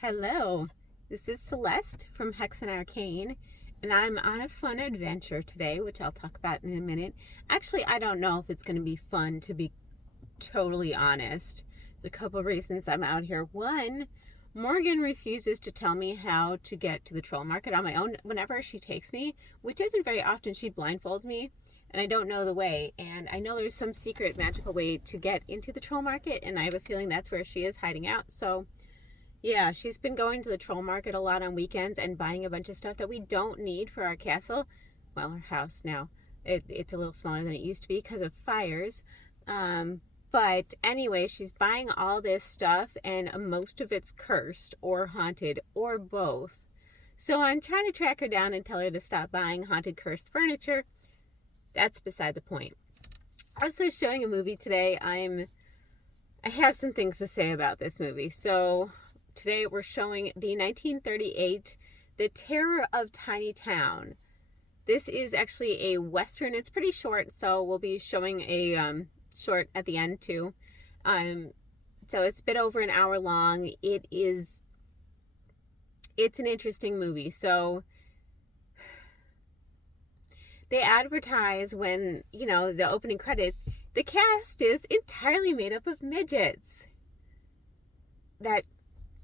Hello, this is Celeste from Hexen Arcane, and I'm on a fun adventure today, which I'll talk about in a minute. Actually, I don't know if it's going to be fun, to be totally honest. There's a couple of reasons I'm out here. One, Morgan refuses to tell me how to get to the troll market on my own. Whenever she takes me, which isn't very often, she blindfolds me, and I don't know the way. And I know there's some secret magical way to get into the troll market, and I have a feeling that's where she is hiding out. So yeah, she's been going to the troll market a lot on weekends and buying a bunch of stuff that we don't need for our castle. Well, our house now. It's a little smaller than it used to be because of fires. But anyway, she's buying all this stuff, and most of it's cursed or haunted or both. So I'm trying to track her down and tell her to stop buying haunted, cursed furniture. That's beside the point. Also showing a movie today. I have some things to say about this movie. So today we're showing the 1938 The Terror of Tiny Town. This is actually a Western. It's pretty short, so we'll be showing a short at the end too. So it's a bit over an hour long. It's an interesting movie. So they advertise when, the opening credits, the cast is entirely made up of midgets. That,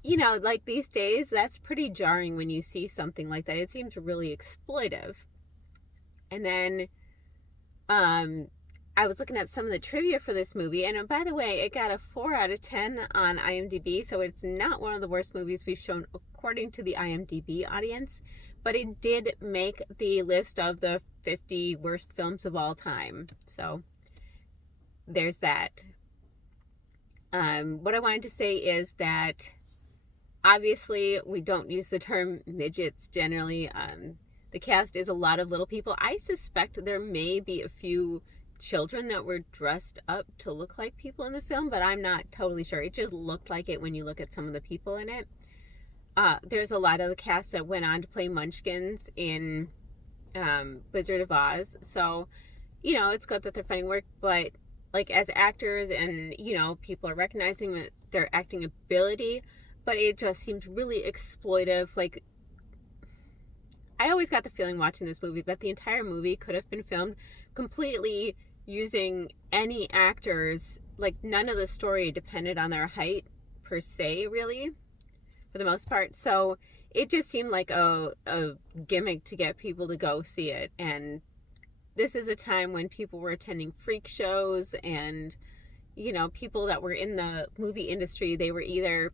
like these days, that's pretty jarring when you see something like that. It seems really exploitive. And then I was looking up some of the trivia for this movie, and by the way, it got a 4 out of 10 on IMDb, so it's not one of the worst movies we've shown according to the IMDb audience, but it did make the list of the 50 worst films of all time. So there's that. What I wanted to say is that obviously we don't use the term midgets generally. The cast is a lot of little people. I suspect there may be a few children that were dressed up to look like people in the film, but I'm not totally sure. It just looked like it when you look at some of the people in it. There's a lot of the cast that went on to play Munchkins in Wizard of Oz. So, it's good that they're finding work, but like as actors and, people are recognizing their acting ability, but it just seemed really exploitive. Like, I always got the feeling watching this movie that the entire movie could have been filmed completely using any actors. Like, none of the story depended on their height per se, really, for the most part. So it just seemed like a gimmick to get people to go see it. And this is a time when people were attending freak shows and, people that were in the movie industry, they were either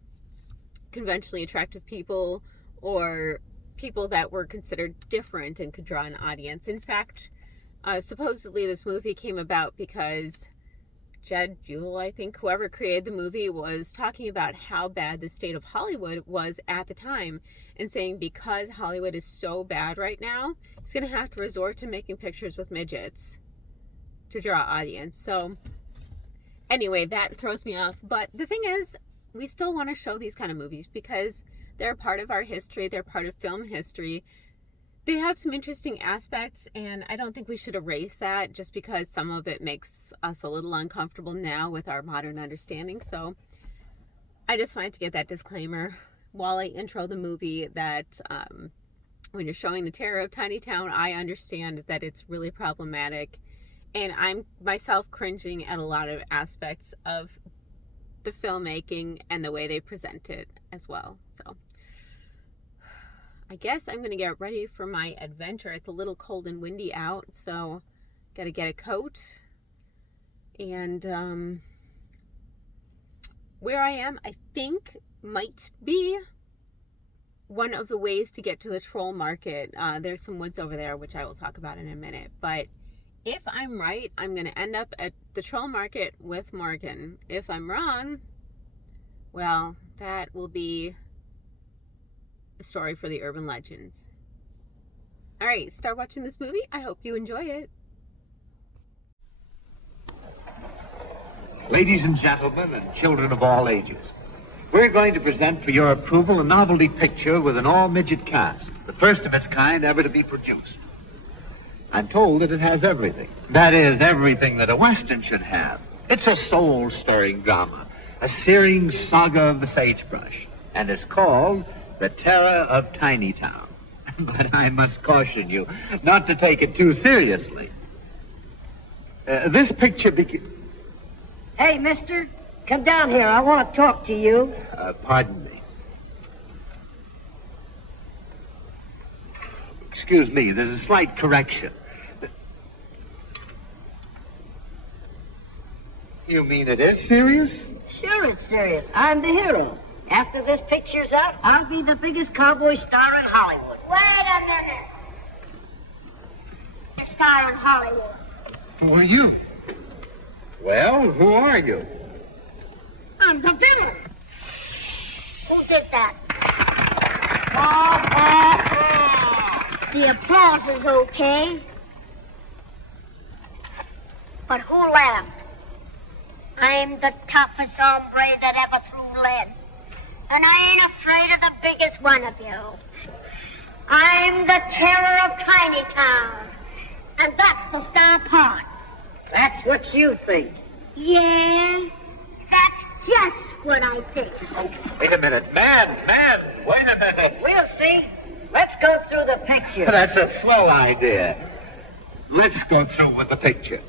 conventionally attractive people or people that were considered different and could draw an audience. In fact, supposedly this movie came about because Jed Buell, I think, whoever created the movie, was talking about how bad the state of Hollywood was at the time and saying because Hollywood is so bad right now, he's going to have to resort to making pictures with midgets to draw audience. So anyway, that throws me off. But the thing is, we still want to show these kind of movies because they're part of our history. They're part of film history. They have some interesting aspects, and I don't think we should erase that just because some of it makes us a little uncomfortable now with our modern understanding. So I just wanted to get that disclaimer while I intro the movie that when you're showing The Terror of Tiny Town, I understand that it's really problematic, and I'm myself cringing at a lot of aspects of the filmmaking and the way they present it as well. So I guess I'm going to get ready for my adventure. It's a little cold and windy out, so got to get a coat. And where I am, I think, might be one of the ways to get to the troll market. There's some woods over there, which I will talk about in a minute. But if I'm right, I'm going to end up at the troll market with Morgan. If I'm wrong, well, that will be a story for the urban legends. All right, start watching this movie. I hope you enjoy it. Ladies and gentlemen and children of all ages, we're going to present for your approval a novelty picture with an all-midget cast, the first of its kind ever to be produced. I'm told that it has everything. That is, everything that a Western should have. It's a soul-stirring drama, a searing saga of the sagebrush. and is called The Terror of Tiny Town. But I must caution you not to take it too seriously. This picture Hey, mister, come down here. I want to talk to you. Pardon me. Excuse me, there's a slight correction. You mean it is serious? Sure, it's serious. I'm the hero. After this picture's out, I'll be the biggest cowboy star in Hollywood. Wait a minute. A star in Hollywood. Who are you? Well, who are you? I'm the villain. Who did that? Oh. The applause is okay. But who laughed? I'm the toughest hombre that ever threw lead. And I ain't afraid of the biggest one of you. I'm the terror of Tiny Town. And that's the star part. That's what you think. Yeah, that's just what I think. Wait a minute. Man, wait a minute. We'll see. Let's go through the picture. That's a swell idea. Let's go through with the picture.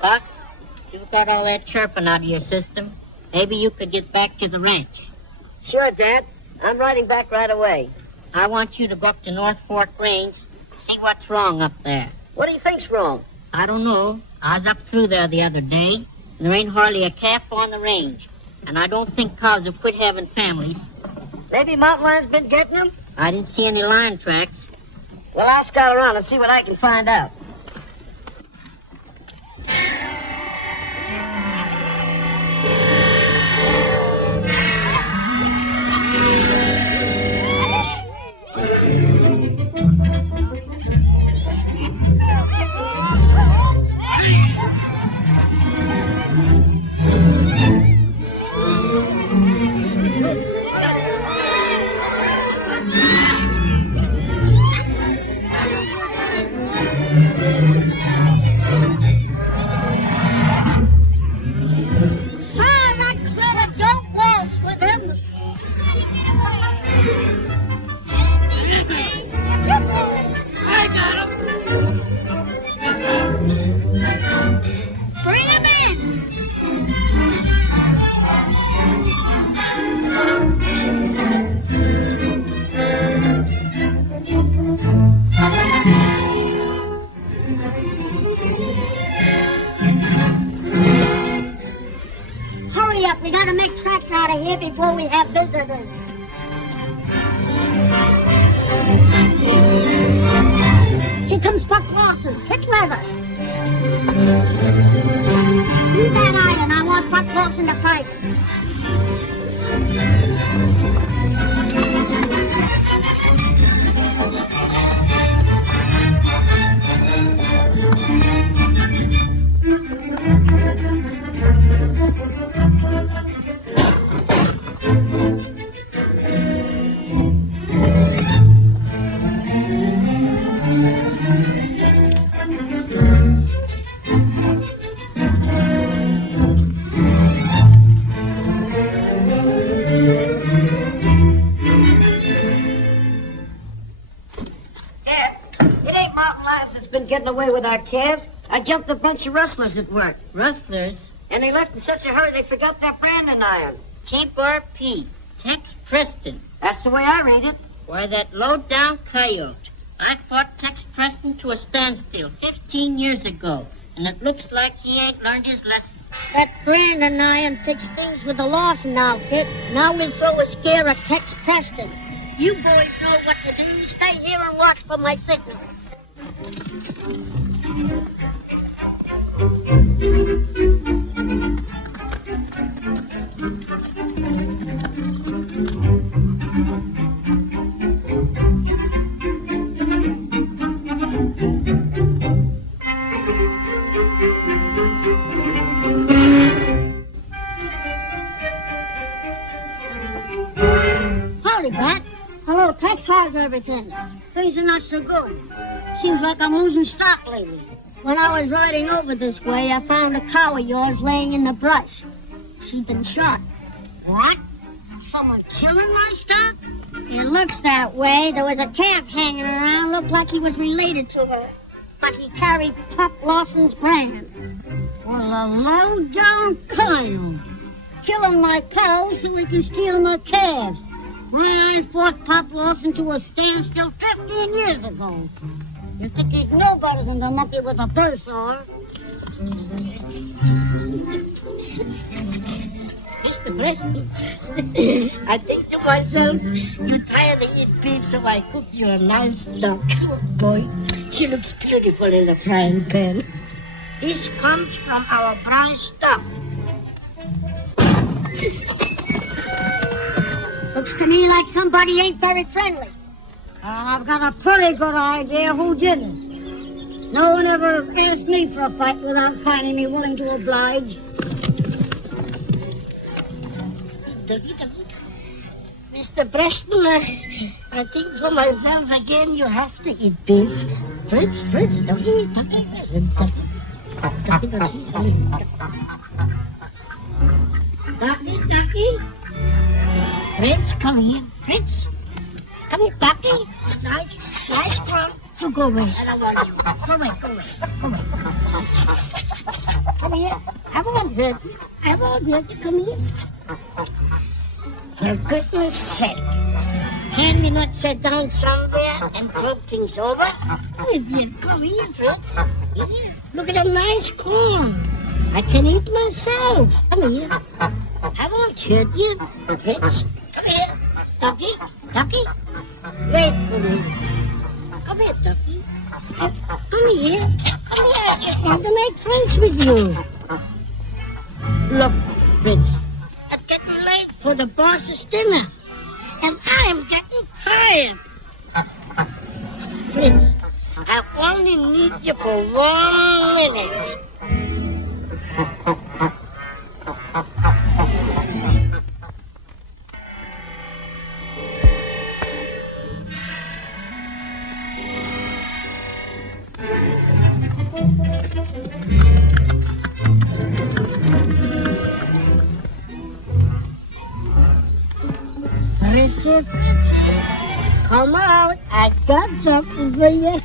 Buck, you got all that chirping out of your system? Maybe you could get back to the ranch. Sure, Dad. I'm riding back right away. I want you to go up to North Fork Range, see what's wrong up there. What do you think's wrong? I don't know. I was up through there the other day, and there ain't hardly a calf on the range. And I don't think cows have quit having families. Maybe mountain lion's been getting them? I didn't see any lion tracks. Well, I'll scout around and see what I can find out. We gotta make tracks out of here before we have visitors. Here comes Buck Lawson. Hit leather. Leave that iron. I want Buck Lawson to fight. Getting away with our calves. I jumped a bunch of rustlers at work. Rustlers? And they left in such a hurry they forgot their branding iron. TRP, Tex Preston. That's the way I read it. Why, that low-down coyote. I fought Tex Preston to a standstill 15 years ago, and it looks like he ain't learned his lesson. That branding iron fixed things with the Lawson outfit. Now we throw a scare at Tex Preston. You boys know what to do. Stay here and watch for my signal. Howdy, Pat. Hello, Tex. How's everything? Things are not so good. Seems like I'm losing stock lately. When I was riding over this way, I found a cow of yours laying in the brush. She'd been shot. What? Someone killing my stock? It looks that way. There was a calf hanging around. Looked like he was related to her. But he carried Buck Lawson's brand. Well, a low-down coyote. Killing my cows so he can steal my calves. Why, I fought Buck Lawson to a standstill 15 years ago. You think he's no better than the monkey with a buzzsaw? Mr. Preston, I think to myself, you're tired of eating beef, so I cook you a nice duck. Oh, boy, she looks beautiful in the frying pan. This comes from our brown stock. Looks to me like somebody ain't very friendly. I've got a pretty good idea who did it. No one ever asked me for a fight without finding me willing to oblige. Mr. Preston, I think for myself again you have to eat beef. Fritz, Ducky. Fritz, come here. Fritz. Come here, Ducky. Nice one. You go away. I don't want you. Go away. Come here. Have one, Fritz. I won't let you come here. For goodness sake. Can we not sit down somewhere and talk things over? If you come here, Fritz. Here. Look at the nice corn. I can eat myself. Come here. I won't hurt you, Fritz. Come here. Ducky. Ducky. Wait for me. Come here, Ducky. Come here. Come here. I just want to make friends with you. Look, Fritz. It's getting late for the boss's dinner. And I'm getting tired. Fritz, I only need you for 1 minute. Fritzy, come out. I got something for you.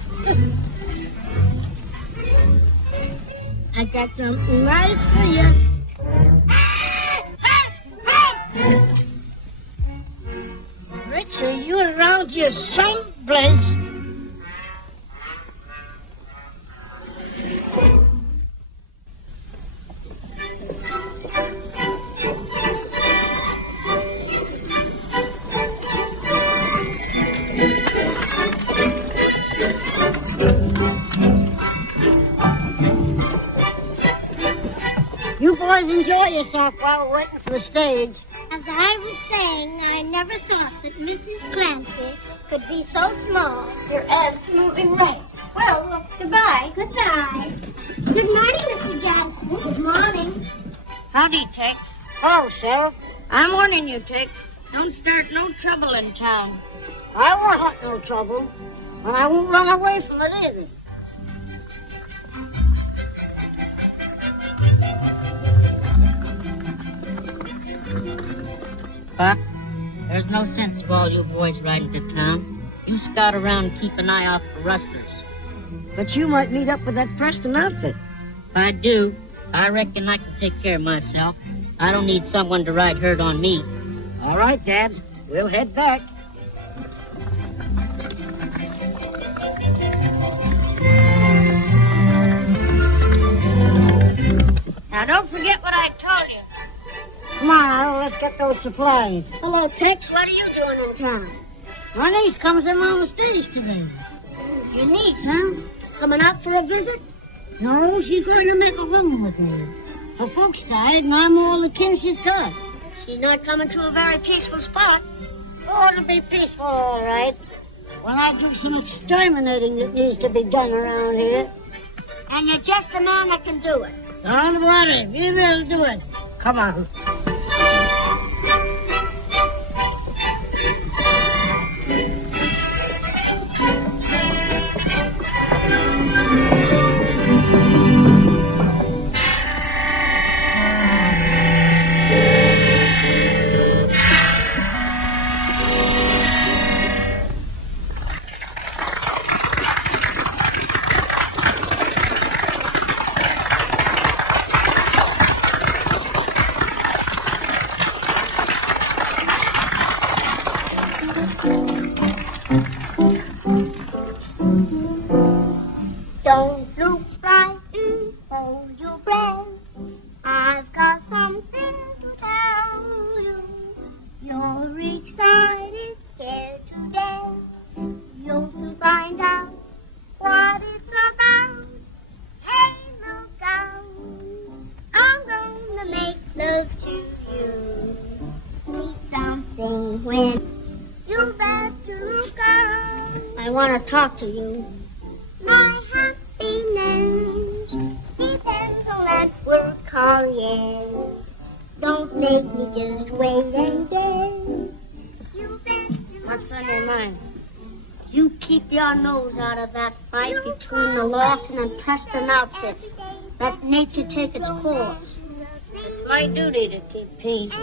I got something nice for you. Fritzy, you around here someplace. You boys enjoy yourself while we're waiting for the stage. As I was saying, I never thought that Mrs. Clancy could be so small. You're absolutely right. Well, goodbye. Goodbye. Good morning, Mr. Jackson. Good morning. Howdy, Tex. Oh, Sheriff. I'm warning you, Tex. Don't start no trouble in town. I won't have no trouble. And I won't run away from it either. Buck, there's no sense of all you boys riding to town. You scout around and keep an eye out for rustlers. But you might meet up with that Preston outfit. If I do, I reckon I can take care of myself. I don't need someone to ride herd on me. All right, Dad. We'll head back. Now, don't forget what I told you. Come on, Arnold, let's get those supplies. Hello, Tex. What are you doing in town? My niece comes in on the stage today. Your niece, huh? Coming out for a visit? No, she's going to make a home with me. Her folks died, and I'm all the kin she's got. She's not coming to a very peaceful spot. Oh, it'll be peaceful, all right. When I do some exterminating that needs to be done around here. And you're just the man that can do it. Don't worry, we will do it. Come on. Don't look frightened, hold your breath. I've got something to tell you. You're excited, scared to death. You'll soon find out what it's about. Hey, look out, I'm gonna make love to you. Need something when you better look out. I want to talk to you. My happiness depends on that word called yes. Don't make me just wait and guess. You better What's on your mind? You keep your nose out of that fight between the Lawson and Preston outfits. Let nature take its course. It's my duty to keep peace.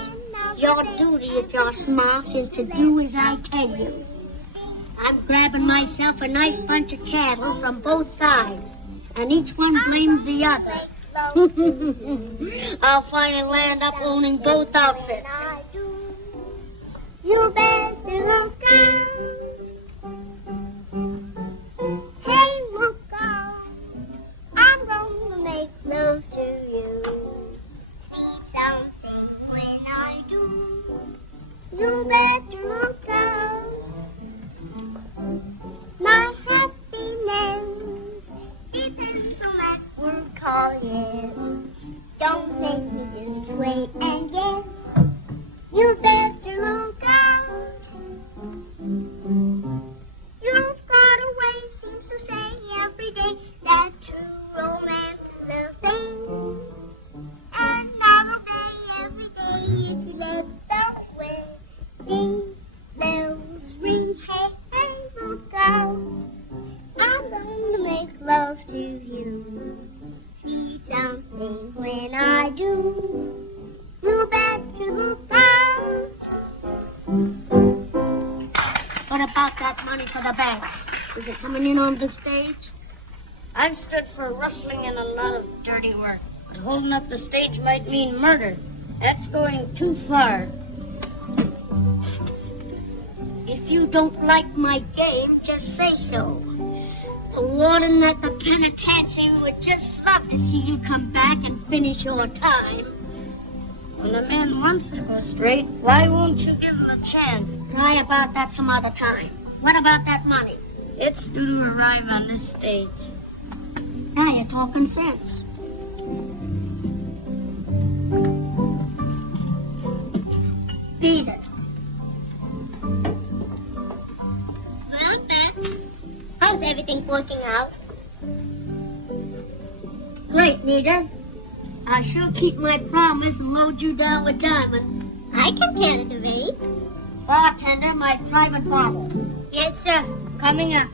Your duty, if you're smart, is to do as I tell you. I'm grabbing myself a nice bunch of cattle from both sides, and each one blames the other. love to I'll finally land up owning both outfits. I do. You better look out. Hey, look out. I'm gonna make love to you. See something when I do. You better look out. My happiness depends on that word called yes. Don't make me just wait and guess. You better look out. You've got a way, seems to say every day, that true romance is the thing. Another day, every day, if you let the way ding bells ring, hey, hey, look out. I'm gonna make love to you. Sweet something when I do. You better look out. What about that money for the bank? Is it coming in on the stage? I've stood for rustling and a lot of dirty work. But holding up the stage might mean murder. That's going too far. If you don't like my game, just say so. The warden at the penitentiary would just love to see you come back and finish your time. When a man wants to go straight, why won't you give him a chance? Cry about that some other time. What about that money? It's due to arrive on this stage. Now you're talking sense. Beat it. Well, Matt, how's everything working out? Great, Nita. I sure keep my promise and load you down with diamonds. I can get it of eight. Bartender, my private bottle. Yes, sir. Coming up.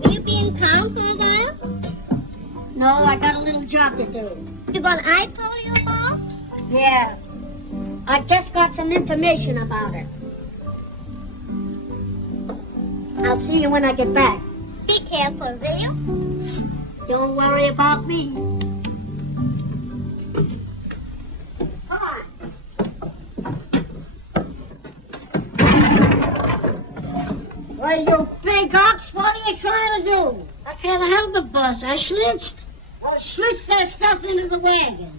Will you be in town for a while? No, I got a little job to do. You got eye polio, Bob? Yeah. I just got some information about it. I'll see you when I get back. Be careful, will you? Don't worry about me. Come on. Well, you big ox, what are you trying to do? I can't help the bus. I schlitzed. Well, schlitz that stuff into the wagon.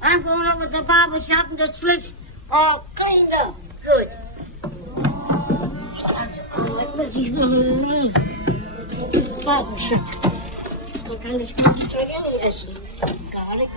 I'm going over to the barber shop and get schlitz all cleaned up. Good. Barber shop. I'm trying to concentrate any of this. Garlic.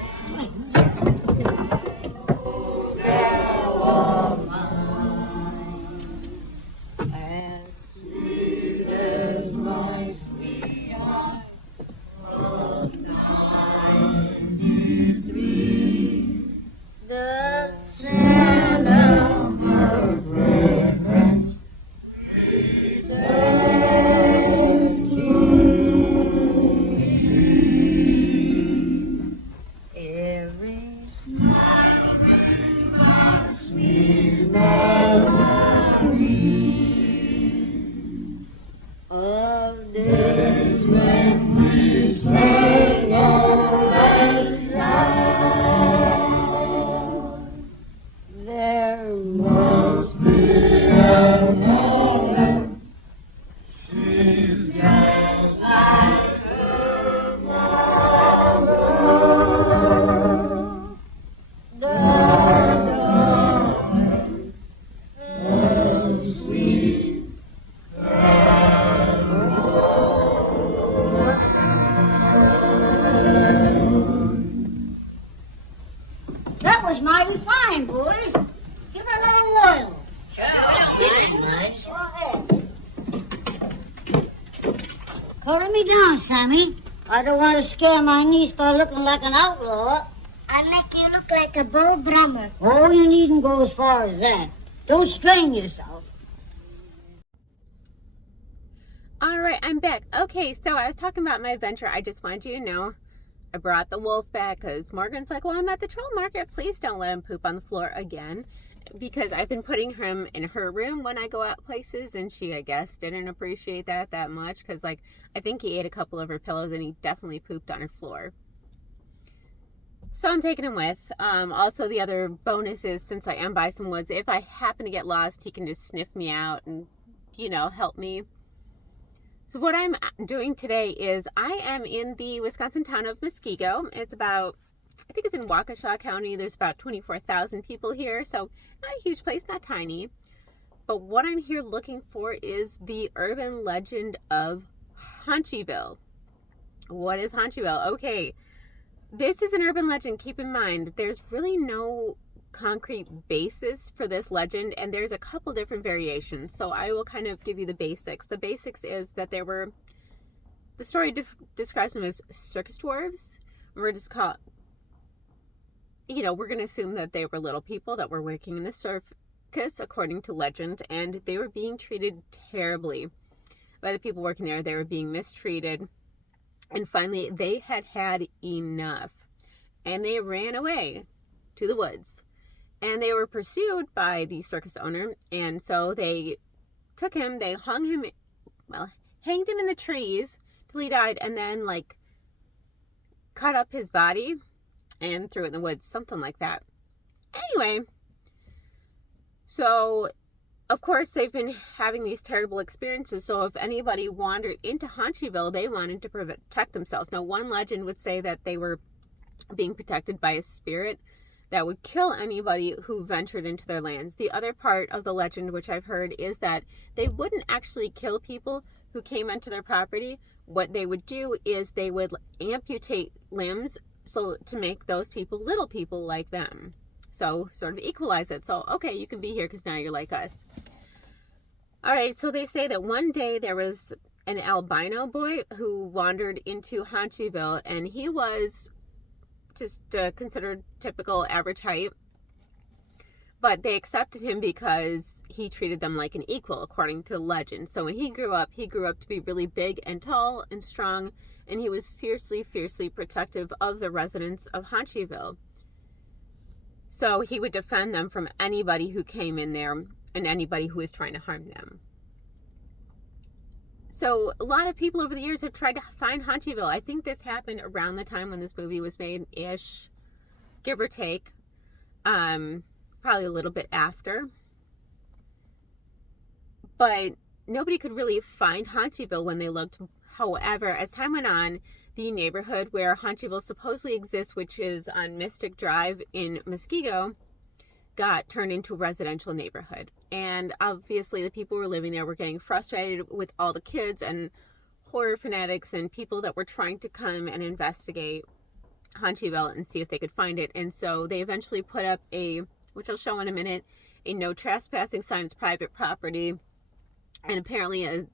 The scent of her fragrance returns to me. Every smile brings a sweet melody of days when we sang all and loud. There must be an woman, she's just like her mother. Darling, the sweet That was mighty fine, boys. Give her a little oil. Go ahead. Calm me down, Sammy. I don't want to scare my niece by looking like an outlaw. I make you look like a bull drummer. Oh, you needn't go as far as that. Don't strain yourself. All right, I'm back. Okay, so I was talking about my adventure. I just wanted you to know I brought the wolf back because Morgan's like, well, I'm at the troll market. Please don't let him poop on the floor again. because I've been putting him in her room when I go out places, and she, I guess, didn't appreciate that much, because, like, I think he ate a couple of her pillows, and he definitely pooped on her floor. So I'm taking him with. Also, the other bonus is, since I am by some woods, if I happen to get lost, he can just sniff me out and, you know, help me. So what I'm doing today is I am in the Wisconsin town of Muskego. It's about, I think it's in Waukesha County. There's about 24,000 people here, so not a huge place, not tiny. But what I'm here looking for is the urban legend of Haunchyville. What is Haunchyville? Okay, this is an urban legend. Keep in mind, there's really no concrete basis for this legend, and there's a couple different variations. So I will kind of give you the basics. The basics is that the story describes them as circus dwarves. We're just called, you know, we're going to assume that they were little people that were working in the circus, according to legend, and they were being treated terribly by the people working there. They were being mistreated, and finally they had enough, and they ran away to the woods, and they were pursued by the circus owner, and so they took him, they hanged him in the trees till he died, and then, like, cut up his body and threw it in the woods, something like that. Anyway, so of course they've been having these terrible experiences, so if anybody wandered into Haunchyville, they wanted to protect themselves. Now, one legend would say that they were being protected by a spirit that would kill anybody who ventured into their lands. The other part of the legend, which I've heard, is that they wouldn't actually kill people who came onto their property. What they would do is they would amputate limbs so to make those people little people like them. So sort of equalize it. So, okay, you can be here because now you're like us. All right, so they say that one day there was an albino boy who wandered into Haunchyville, and he was just considered typical average height, but they accepted him because he treated them like an equal, according to legend. So when he grew up to be really big and tall and strong, and he was fiercely protective of the residents of Haunchyville. So he would defend them from anybody who came in there and anybody who was trying to harm them. So a lot of people over the years have tried to find Haunchyville. I think this happened around the time when this movie was made-ish, give or take. Probably a little bit after. But nobody could really find Haunchyville when they looked. However, as time went on, the neighborhood where Haunchyville supposedly exists, which is on Mystic Drive in Muskego, got turned into a residential neighborhood. And obviously the people who were living there were getting frustrated with all the kids and horror fanatics and people that were trying to come and investigate Haunchyville and see if they could find it. And so they eventually put up which I'll show in a minute, a no trespassing sign. It's private property. And apparently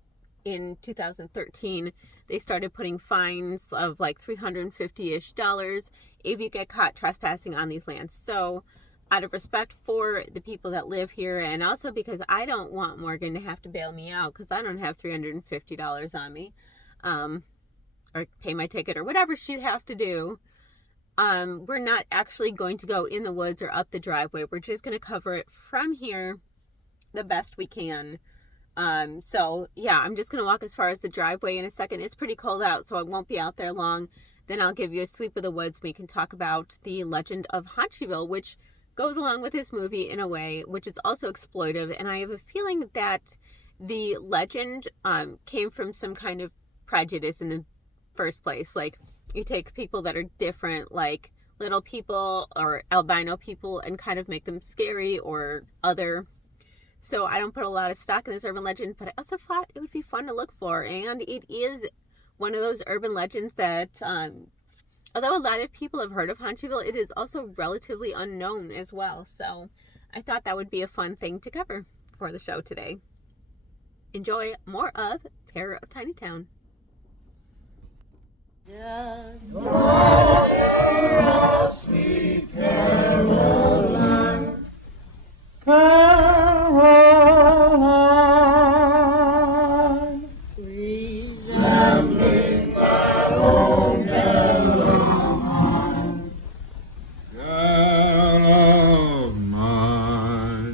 in 2013, they started putting fines of like $350-ish if you get caught trespassing on these lands. So out of respect for the people that live here, and also because I don't want Morgan to have to bail me out because I don't have $350 on me, or pay my ticket or whatever she'd have to do, we're not actually going to go in the woods or up the driveway. We're just going to cover it from here the best we can. So yeah, I'm just going to walk as far as the driveway in a second. It's pretty cold out, so I won't be out there long. Then I'll give you a sweep of the woods. We can talk about the legend of Haunchyville, which goes along with this movie in a way, which is also exploitive. And I have a feeling that the legend came from some kind of prejudice in the first place. Like, you take people that are different, like little people or albino people, and kind of make them scary or other. So I don't put a lot of stock in this urban legend, but I also thought it would be fun to look for. And it is one of those urban legends that, although a lot of people have heard of Haunchyville, it is also relatively unknown as well. So I thought that would be a fun thing to cover for the show today. Enjoy more of Terror of Tiny Town. Sweet Caroline, Caroline, resembling my own Caroline, girl of mine.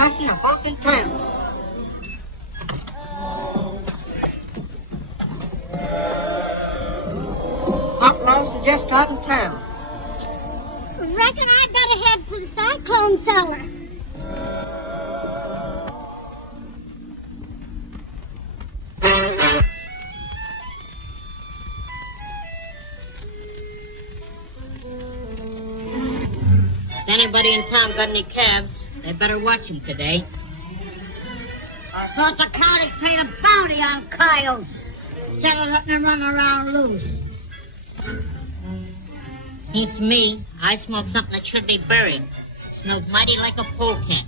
Carson are both in town. Outlaws are just out in town. Reckon I gotta head for the cyclone cellar. If anybody in town got any cabs, they better watch them today. I thought the county paid a bounty on coyotes instead of letting them run around loose. Seems to me, I smell something that should be buried. It smells mighty like a polecat.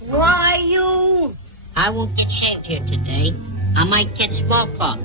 Why, you? I won't get shaved here today. I might get smallpox.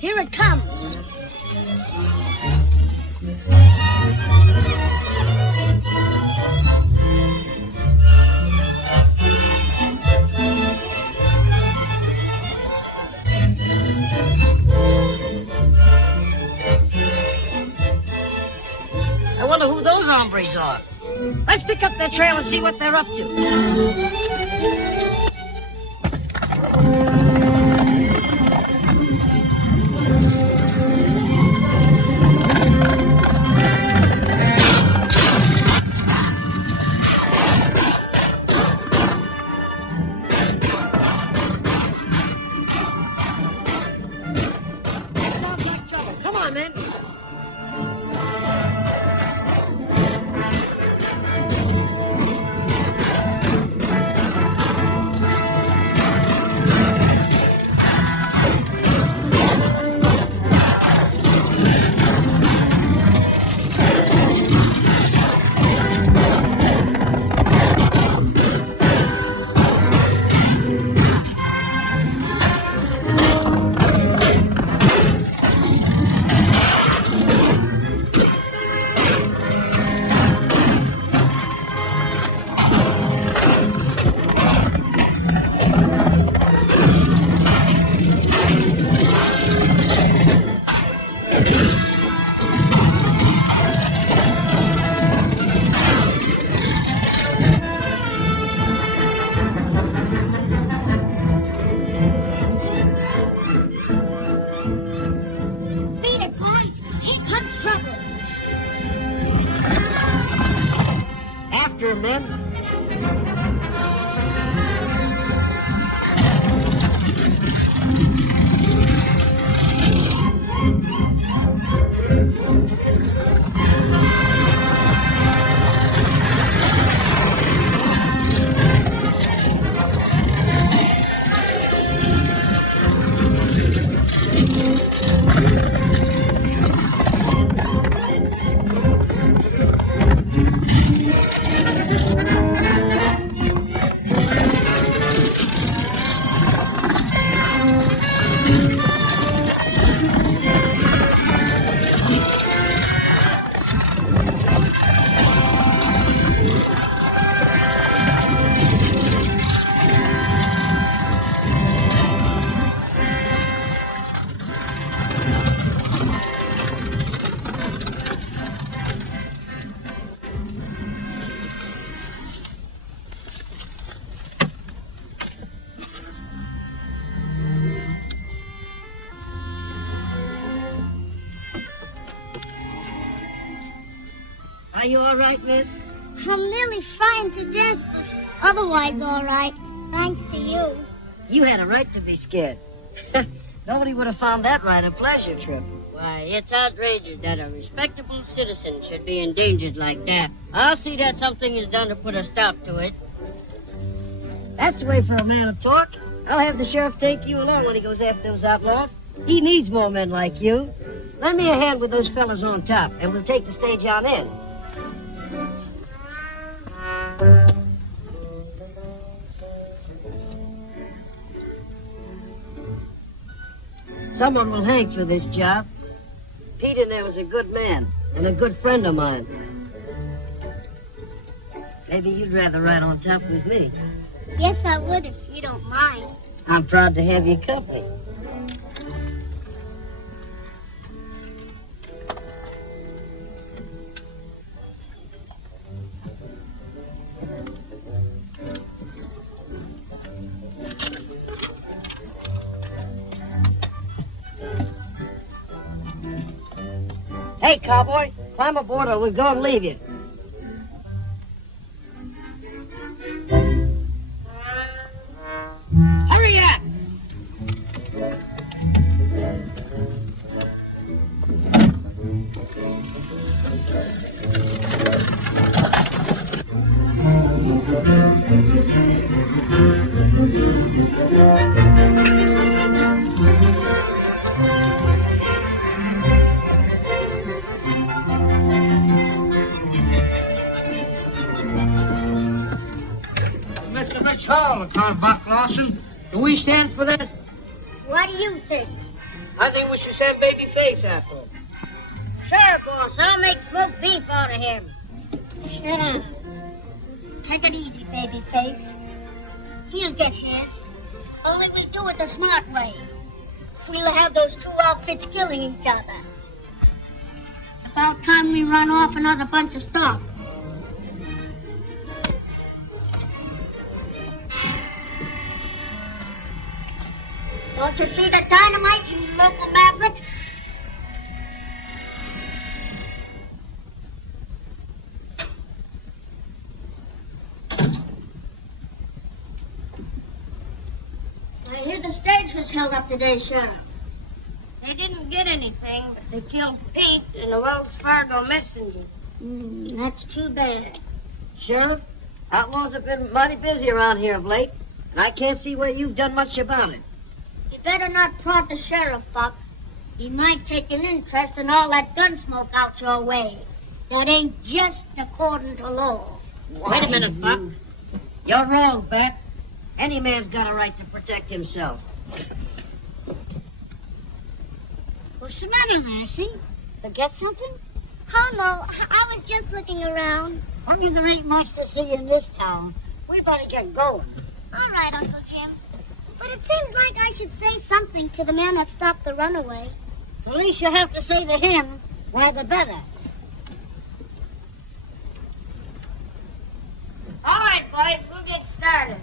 Here it comes. I wonder who those hombres are. Let's pick up their trail and see what they're up to. Sounds like trouble. Come on, men. Beat it, boys. Here comes trouble. After him, men. Are you all right, miss? I'm nearly frightened to death. Otherwise, all right. Thanks to you. You had a right to be scared. Nobody would have found that right a pleasure trip. Why, it's outrageous that a respectable citizen should be endangered like that. I'll see that something is done to put a stop to it. That's the way for a man to talk. I'll have the sheriff take you along when he goes after those outlaws. He needs more men like you. Lend me a hand with those fellas on top, and we'll take the stage on in. Someone will hang for this job. Pete in there was a good man, and a good friend of mine. Maybe you'd rather ride on top with me. Yes, I would if you don't mind. I'm proud to have your company. Hey, cowboy, climb aboard or we're going to leave you. Hurry up! Mr. Rich Hall, Lieutenant Buck Lawson. Do we stand for that? What do you think? I think we should send Babyface after him. Sure, boss. I'll make smoked beef out of him. Shut up. Take it easy, babyface. He'll get his. Only we do it the smart way. We'll have those two outfits killing each other. It's about time we run off another bunch of stock. Don't you see the dynamite, you local maverick? I hear the stage was held up today, Sheriff. They didn't get anything, but they killed Pete in the Wells Fargo messenger. That's too bad. Sheriff, outlaws have been mighty busy around here of late, and I can't see where you've done much about it. You better not prod the sheriff, Buck. He might take an interest in all that gun smoke out your way. That ain't just according to law. Wait a minute, Buck. You're wrong, Bat. Any man's got a right to protect himself. What's the matter, Lassie? Forget something? Oh, no. I was just looking around. Only there ain't much to see in this town. We better get going. All right, Uncle Jim. But it seems like I should say something to the man that stopped the runaway. The least you have to say to him, why the better. All right, boys, we'll get started.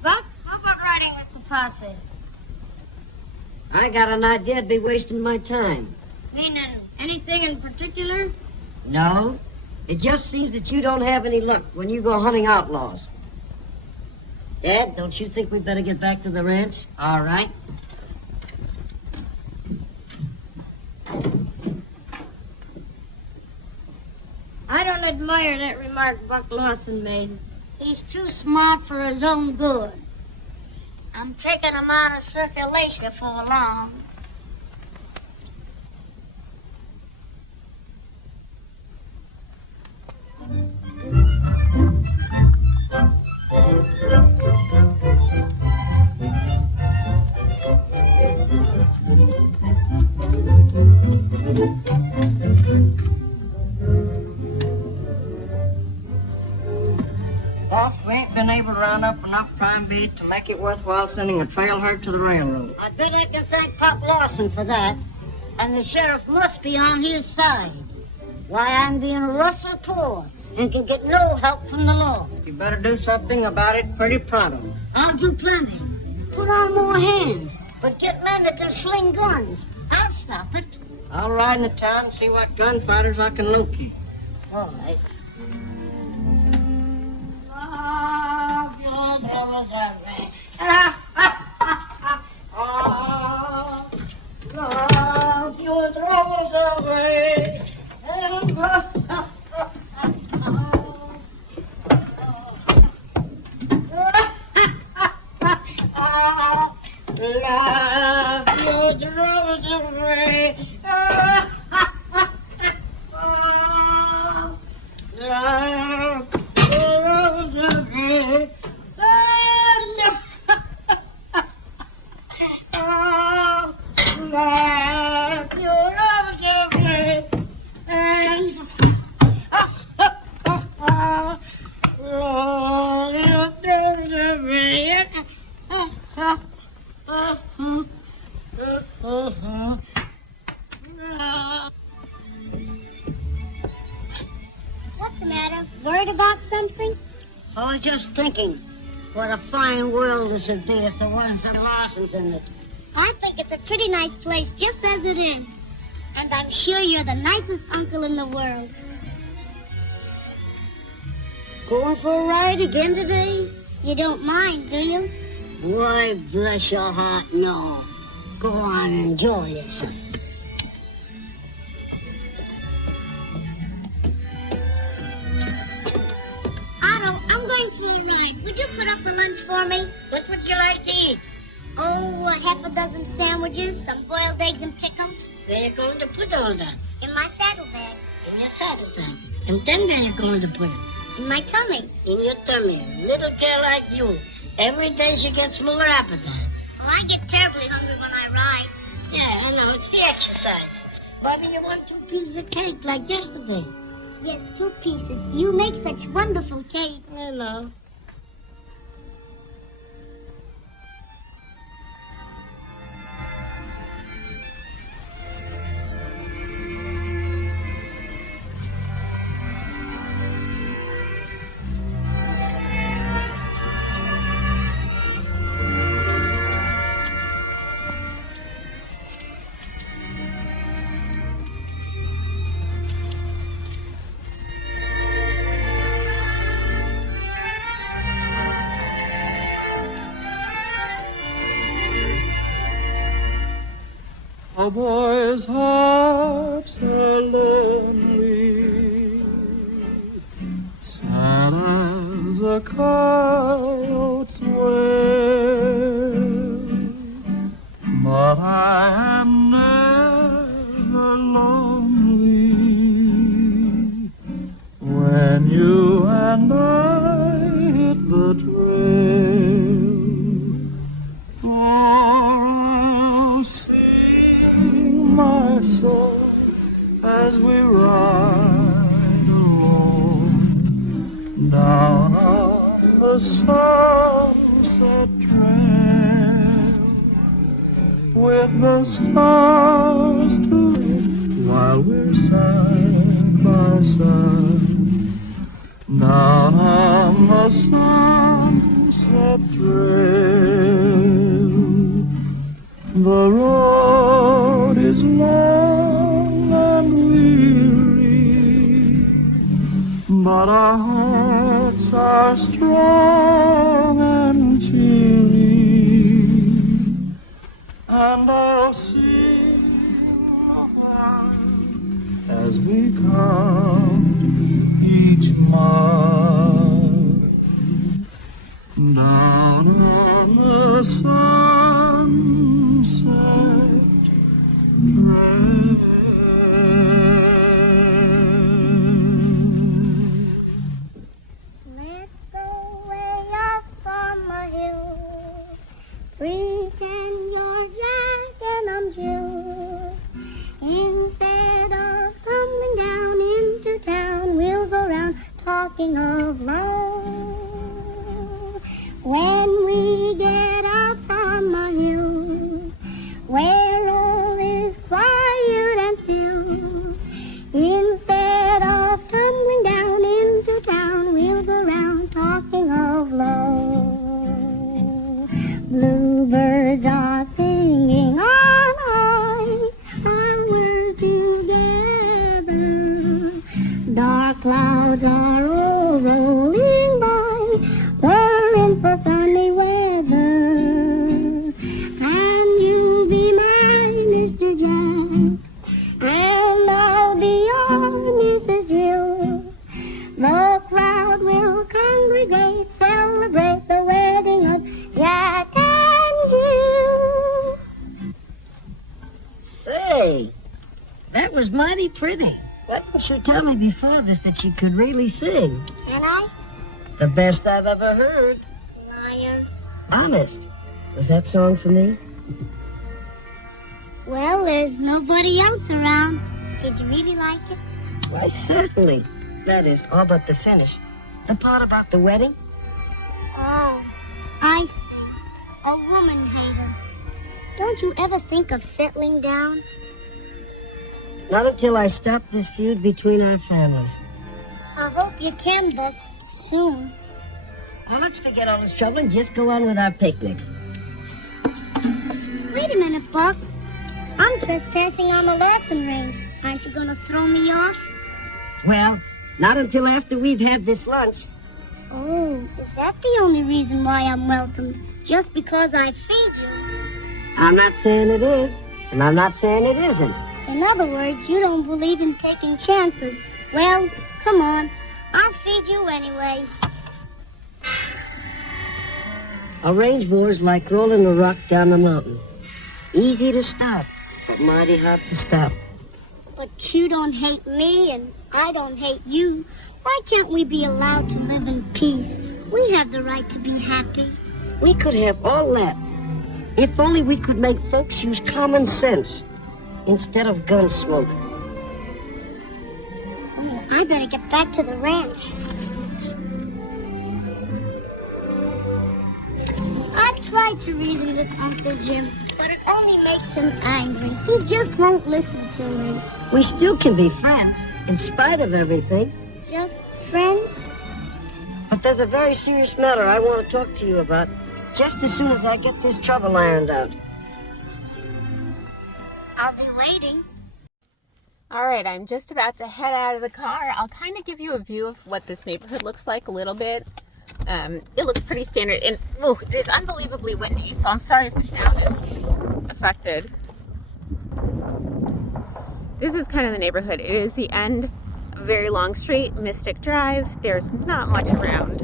Buck, how about riding with the posse? I got an idea I'd be wasting my time. Meaning anything in particular? No, it just seems that you don't have any luck when you go hunting outlaws. Dad, don't you think we'd better get back to the ranch? All right. I don't admire that remark Buck Lawson made. He's too smart for his own good. I'm taking him out of circulation before long. Boss, we ain't been able to round up enough prime bait to make it worthwhile sending a trail herd to the railroad. I bet I can thank Pop Lawson for that. And the sheriff must be on his side. Why, I'm being rough and poor and can get no help from the law. You better do something about it pretty pronto. I'll do plenty. Put on more hands, but get men that can sling guns. I'll stop it. I'll ride into town and see what gunfighters I can locate. All right. Love your rosary. Love your rosary. Love your rosary. What's the matter? Worried about something? I was just thinking what a fine world this would be if there wasn't some Lawsons in it. I think it's a pretty nice place just as it is. And I'm sure you're the nicest uncle in the world. Going for a ride again today? You don't mind, do you? Why, bless your heart, no. Go on and enjoy yourself. Otto, I'm going for a ride. Would you put up the lunch for me? What would you like to eat? Oh, a half a dozen sandwiches, some boiled eggs and pickles. Where you going to put all that? In my saddlebag. In your saddlebag. And then where you going to put it? In my tummy. In your tummy. Little girl like you. Every day she gets more appetite. Well, I get terribly hungry when I ride. Yeah, I know. It's the exercise. Bobby, you want 2 pieces of cake like yesterday? Yes, 2 pieces. You make such wonderful cake. I know. A boy's heart's are lonely, sad as a coyote's wail, but I am never lonely when you and I hit the trail. For I'll sing my song as we ride alone down on the sunset trail, with the stars to while we're side by side down on the sunset trail. The road is long and weary, but our hearts are strong and cheery, and I'll sing a while as we count each mile down on the sunset trail. Let's go way up on the hill. Pretend you're Jack and I'm Jill. Instead of tumbling down into town, we'll go round talking of love. When we get up on the hill, where all is quiet and still, instead of tumbling down into town, we'll go round talking of love. Bluebirds are singing on high, while we're together. Dark clouds are all rolling by, we're in for sunny weather. And you'll be my Mr. Jack, and I'll be your Mrs. Jill. The crowd will congregate, celebrate the wedding of Jack and Jill. Say, that was mighty pretty. Why didn't you tell me before this that you could really sing? Can I? The best I've ever heard. Liar. Honest. Was that song for me? Well, there's nobody else around. Did you really like it? Why, certainly. That is, all but the finish. The part about the wedding? Oh, I see. A woman hater. Don't you ever think of settling down? Not until I stop this feud between our families. I hope you can, Buck. Soon. Well, let's forget all this trouble and just go on with our picnic. Wait a minute, Buck. I'm trespassing on the Lawson range. Aren't you gonna throw me off? Well, not until after we've had this lunch. Oh, is that the only reason why I'm welcomed? Just because I feed you? I'm not saying it is, and I'm not saying it isn't. In other words, you don't believe in taking chances. Well, come on. I'll feed you anyway. A range war's like rolling a rock down a mountain. Easy to start, but mighty hard to stop. But you don't hate me, and I don't hate you. Why can't we be allowed to live in peace? We have the right to be happy. We could have all that, if only we could make folks use common sense instead of gun smoke. Oh, I better get back to the ranch. I've tried to reason with Uncle Jim, but it only makes him angry. He just won't listen to me. We still can be friends, in spite of everything. Just friends? But there's a very serious matter I want to talk to you about, just as soon as I get this trouble ironed out. I'll be waiting. All right, I'm just about to head out of the car. I'll kind of give you a view of what this neighborhood looks like a little bit. It looks pretty standard, and it is unbelievably windy, so I'm sorry if the sound is affected. This is kind of the neighborhood. It is the end of a very long street, Mystic Drive. There's not much around,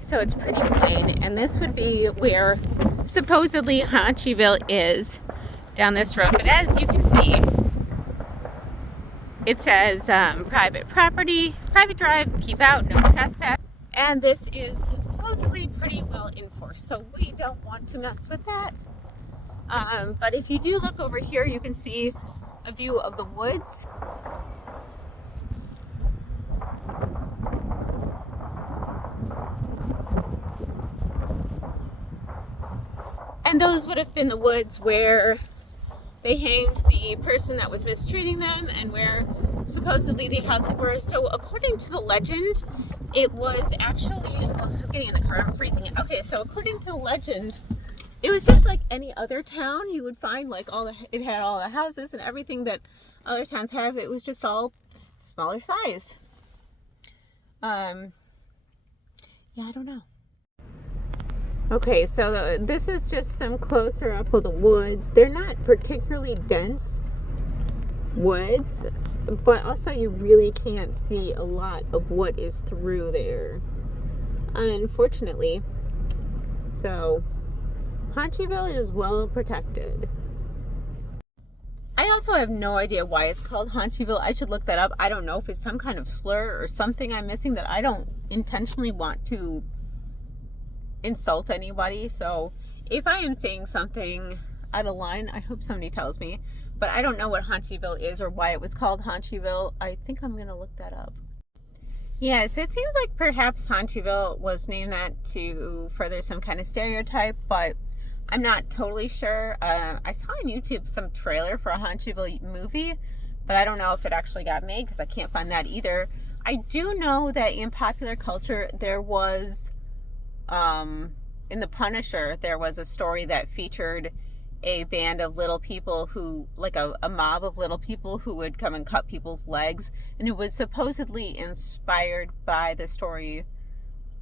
so it's pretty plain, and this would be where supposedly Haunchyville is, down this road. But as you can see, it says private property, private drive, keep out, no trespass. And this is supposedly pretty well enforced, so we don't want to mess with that. But if you do look over here, you can see a view of the woods. And those would have been the woods where they hanged the person that was mistreating them and where supposedly the houses were. So according to the legend, it was actually, I'm getting in the car, I'm freezing it. Okay, so according to the legend, it was just like any other town. You would find like it had all the houses and everything that other towns have. It was just all smaller size. Yeah, I don't know. Okay, so this is just some closer up of the woods. They're not particularly dense woods, but also you really can't see a lot of what is through there, unfortunately. So Haunchyville is well protected. I also have no idea why it's called Haunchyville. I should look that up. I don't know if it's some kind of slur or something I'm missing that I don't intentionally want to insult anybody. So if I am saying something out of line, I hope somebody tells me. But I don't know what Haunchyville is or why it was called Haunchyville. I think I'm going to look that up. Yes, it seems like perhaps Haunchyville was named that to further some kind of stereotype, but I'm not totally sure. I saw on YouTube some trailer for a Haunchyville movie, but I don't know if it actually got made because I can't find that either. I do know that in popular culture there was, in The Punisher, there was a story that featured a band of little people who, like a mob of little people who would come and cut people's legs, and it was supposedly inspired by the story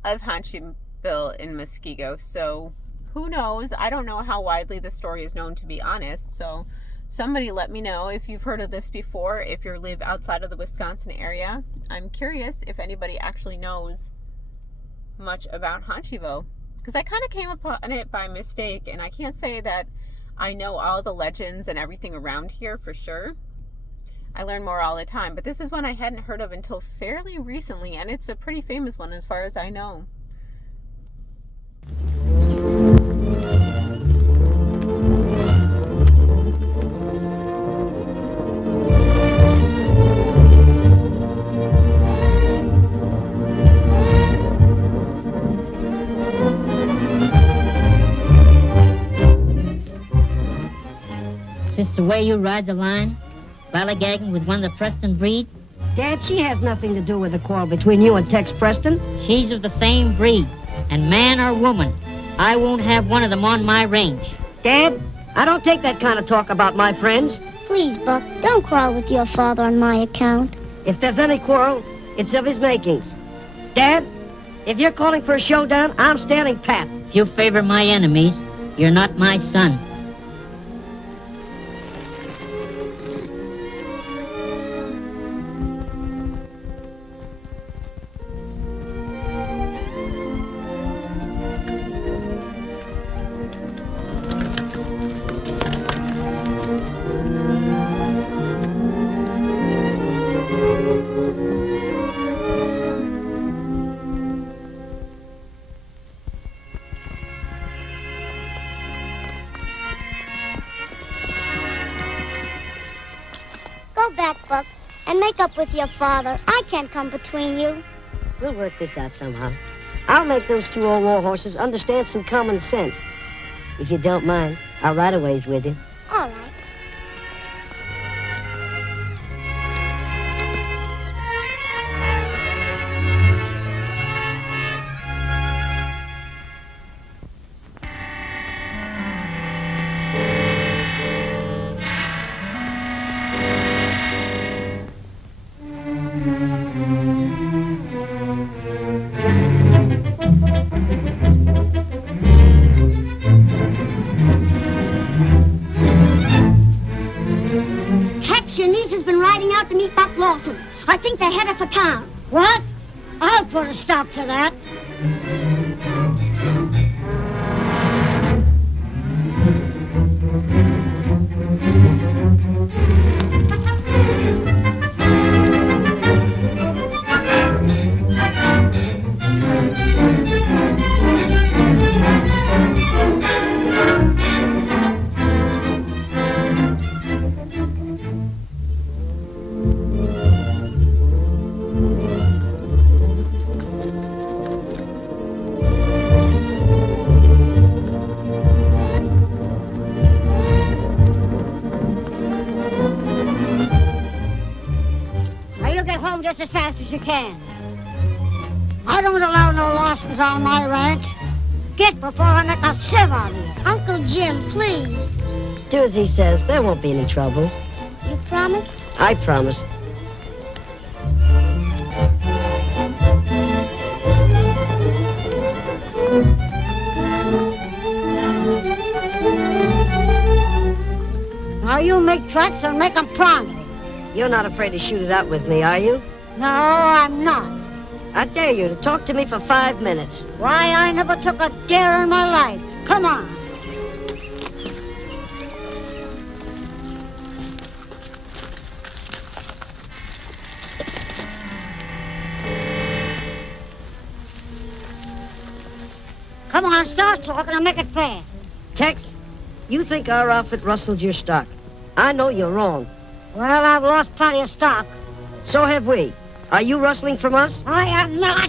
of Haunchyville in Muskego. So who knows? I don't know how widely the story is known, to be honest. So somebody let me know if you've heard of this before, if you live outside of the Wisconsin area. I'm curious if anybody actually knows much about Haunchyville, because I kind of came upon it by mistake, and I can't say that I know all the legends and everything around here for sure. I learn more all the time, but this is one I hadn't heard of until fairly recently, and it's a pretty famous one as far as I know. Is this the way you ride the line? Ballygagging with one of the Preston breed? Dad, she has nothing to do with the quarrel between you and Tex Preston. She's of the same breed. And man or woman, I won't have one of them on my range. Dad, I don't take that kind of talk about my friends. Please, Buck, don't quarrel with your father on my account. If there's any quarrel, it's of his makings. Dad, if you're calling for a showdown, I'm standing pat. If you favor my enemies, you're not my son. Go back, Buck, and make up with your father. I can't come between you. We'll work this out somehow. I'll make those two old war horses understand some common sense. If you don't mind, I'll ride a ways with you. All right. To meet Buck Lawson. I think they're headed for town. What? I'll put a stop to that. Just as fast as you can. I don't allow no Lawsons on my ranch. Get before I make a sieve out of you. Uncle Jim, please. Do as he says. There won't be any trouble. You promise? I promise. Now you make tracks and make them promise. You're not afraid to shoot it out with me, are you? No, I'm not. I dare you to talk to me for 5 minutes. Why, I never took a dare in my life. Come on. Come on, start talking and make it fast. Tex, you think our outfit rustled your stock. I know you're wrong. Well, I've lost plenty of stock. So have we. Are you rustling from us? I am not.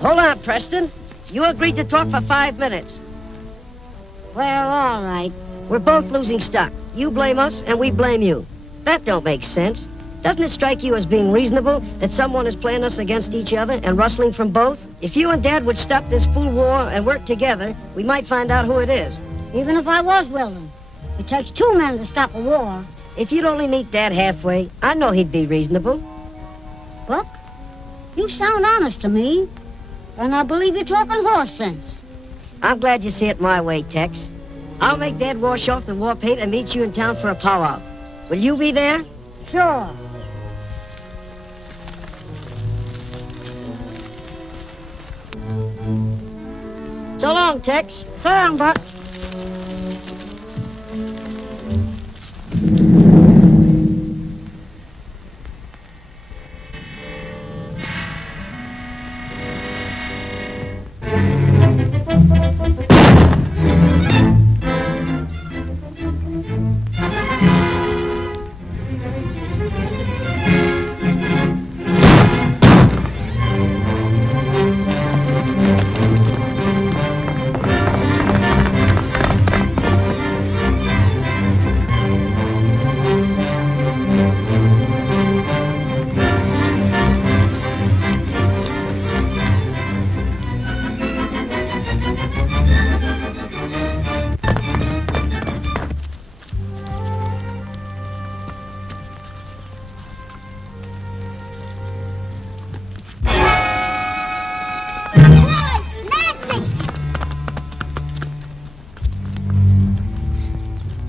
Hold on, Preston. You agreed to talk for 5 minutes. Well, all right. We're both losing stock. You blame us, and we blame you. That don't make sense. Doesn't it strike you as being reasonable that someone is playing us against each other and rustling from both? If you and Dad would stop this fool war and work together, we might find out who it is. Even if I was willing. It takes 2 men to stop a war. If you'd only meet Dad halfway, I know he'd be reasonable. Buck, you sound honest to me, and I believe you're talking horse sense. I'm glad you see it my way, Tex. I'll make Dad wash off the war paint and meet you in town for a powwow. Will you be there? Sure. So long, Tex. So long, Buck.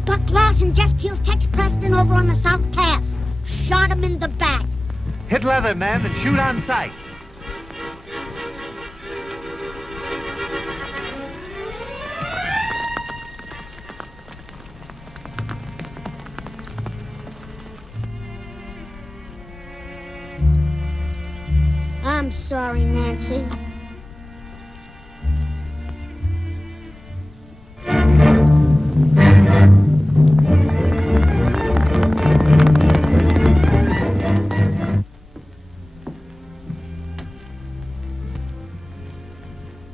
Buck Lawson just killed Tex Preston over on the South Pass. Shot him in the back. Hit leather, ma'am, and shoot on sight. I'm sorry, Nancy.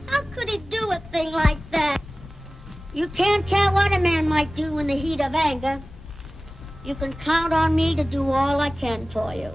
How could he do a thing like that? You can't tell what a man might do in the heat of anger. You can count on me to do all I can for you.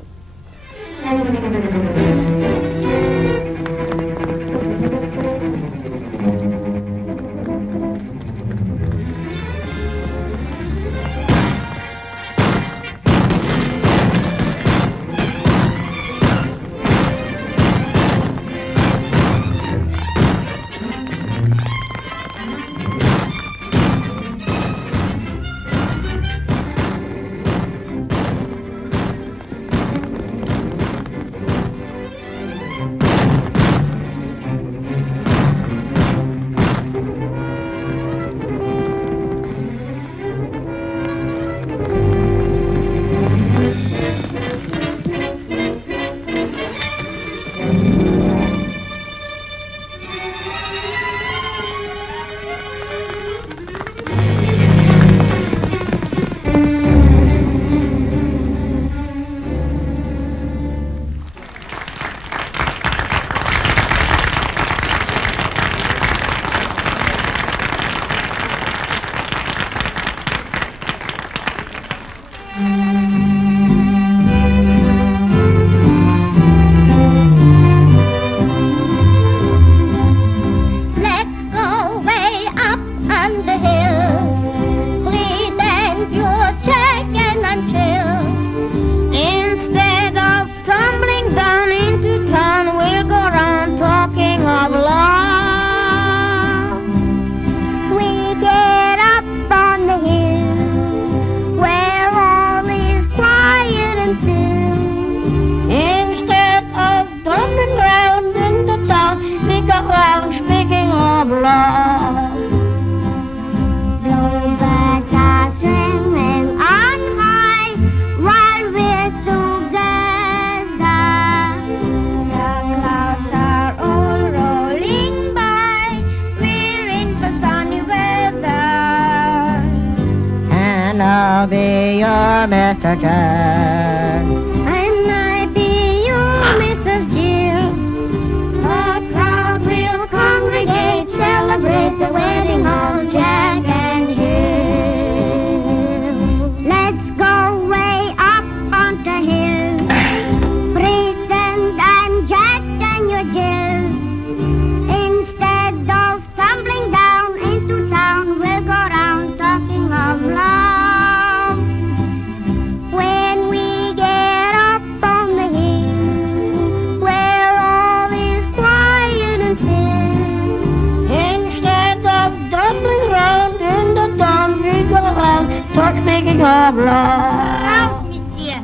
I'll be your Mr. Jack. And I be your Mrs. Jill. The crowd will congregate, celebrate the wedding of Jack and Jill. Let's go way up on the hill. Pretend I'm Jack and you're Jill. Instead of tumbling down into town, we'll go round talking of love. Speaking of love, out with you.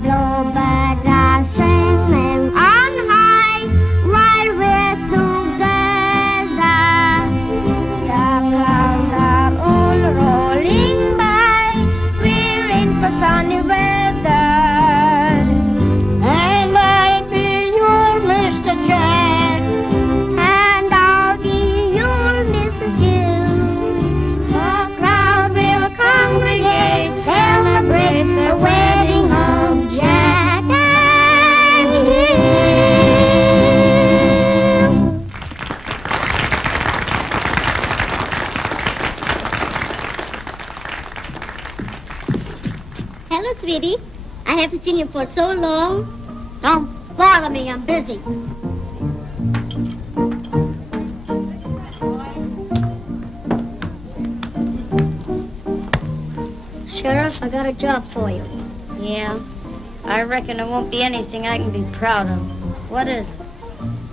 Bluebirds are singing on high while we're together. The clouds are all rolling by. We're in for sunny weather. And I'll be your Mr. Jack. And I'll be your Mrs. Gill. The crowd will congregate, celebrate the wedding of Jack and Jill. Hello, sweetie. I haven't seen you for so long. Don't bother me, I'm busy. Sheriff, I got a job for you. Yeah? I reckon it won't be anything I can be proud of. What is it?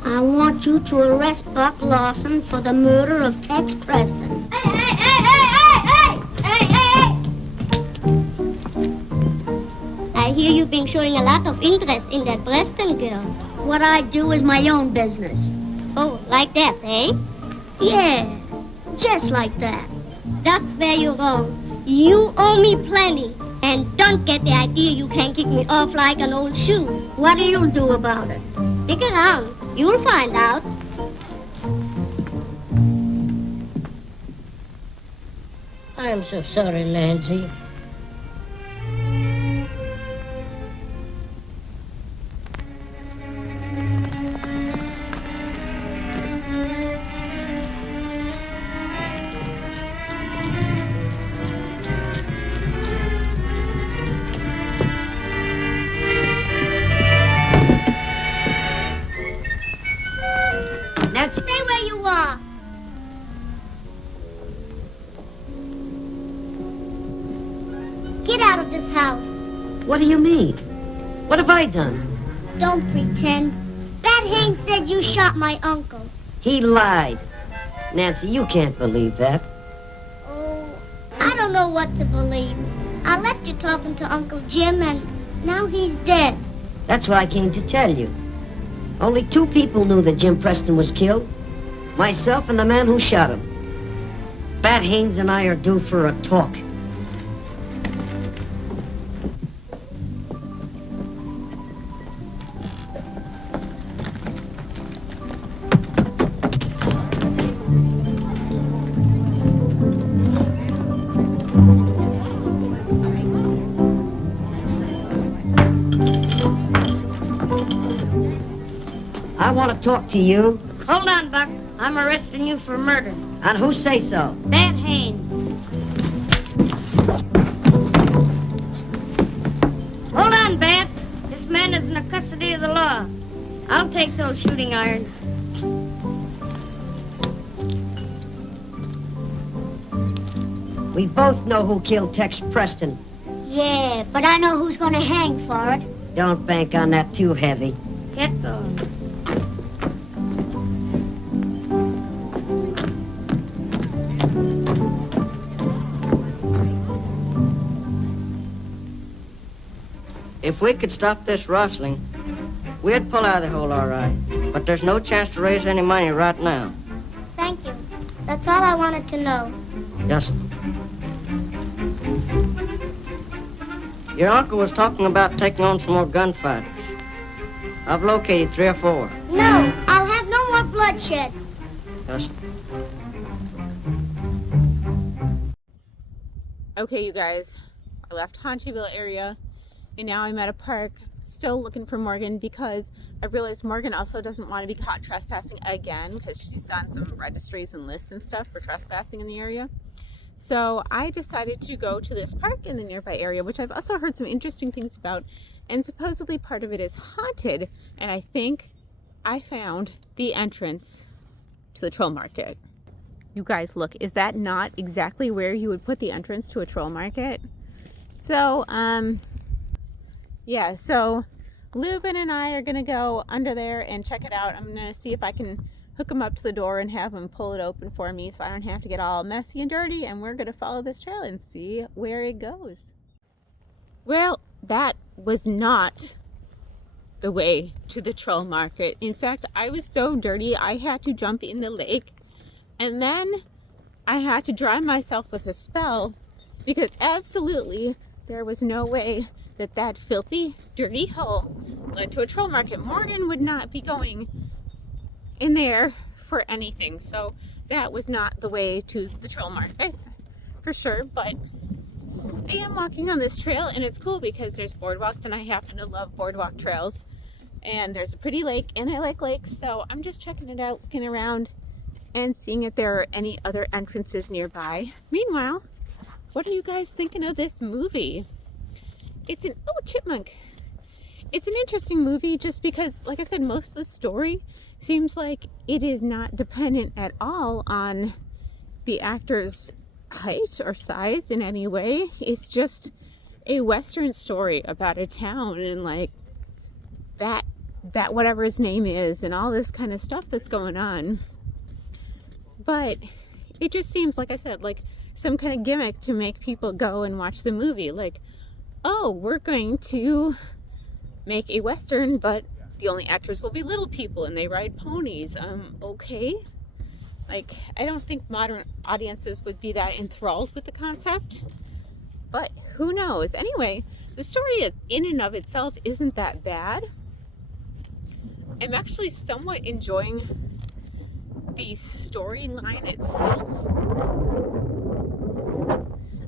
I want you to arrest Buck Lawson for the murder of Tex Preston. Hey, hey, hey, hey, hey, hey, hey, hey, hey! hear you've been showing a lot of interest in that Preston girl. What I do is my own business. Oh, like that, eh? Yeah, just like that. That's where you're wrong. You owe me plenty. And don't get the idea you can kick me off like an old shoe. What do you do about it? Stick around. You'll find out. I'm so sorry, Nancy. Nancy, Stay where you are. Get out of this house. what do you mean? What have I done? Don't pretend. That Haines said you shot my uncle. He lied. Nancy, you can't believe that. Oh, I don't know what to believe. I left you talking to Uncle Jim, and now he's dead. That's what I came to tell you. Only 2 people knew that Jim Preston was killed. Myself and the man who shot him. Bat Haines and I are due for a talk. I want to talk to you. Hold on, Buck. I'm arresting you for murder. And who say so? That Haines. Hold on, Bat. This man is in the custody of the law. I'll take those shooting irons. We both know who killed Tex Preston. Yeah, but I know who's gonna hang for it. Don't bank on that too heavy. Get going. If we could stop this rustling, we'd pull out of the hole all right. But there's no chance to raise any money right now. Thank you. That's all I wanted to know. Yes, sir. Your uncle was talking about taking on some more gunfighters. I've located 3 or 4. No, I'll have no more bloodshed. Yes, sir. Okay, you guys, I left Haunchyville area, and now I'm at a park still looking for Morgan because I realized Morgan also doesn't want to be caught trespassing again because she's done some registries and lists and stuff for trespassing in the area. So I decided to go to this park in the nearby area, which I've also heard some interesting things about, and supposedly part of it is haunted, and I think I found the entrance to the troll market. You guys, look, is that not exactly where you would put the entrance to a troll market? So, yeah, so Lubin and I are gonna go under there and check it out. I'm gonna see if I can hook him up to the door and have him pull it open for me so I don't have to get all messy and dirty, and we're gonna follow this trail and see where it goes. Well, that was not the way to the troll market. In fact, I was so dirty I had to jump in the lake, and then I had to dry myself with a spell because absolutely there was no way that that filthy, dirty hole led to a troll market. Morgan would not be going in there for anything, so that was not the way to the troll market for sure. But I am walking on this trail, and it's cool because there's boardwalks, and I happen to love boardwalk trails, and there's a pretty lake, and I like lakes, so I'm just checking it out, looking around and seeing if there are any other entrances nearby. Meanwhile, what are you guys thinking of this movie? It's Chipmunk. It's an interesting movie just because, like I said, most of the story seems like it is not dependent at all on the actor's height or size in any way. It's just a Western story about a town and like that whatever his name is and all this kind of stuff that's going on. But it just seems, like I said, like some kind of gimmick to make people go and watch the movie. Like, oh, we're going to make a Western, but the only actors will be little people and they ride ponies. Okay. Like, I don't think modern audiences would be that enthralled with the concept, but who knows? Anyway, the story in and of itself isn't that bad. I'm actually somewhat enjoying the storyline itself.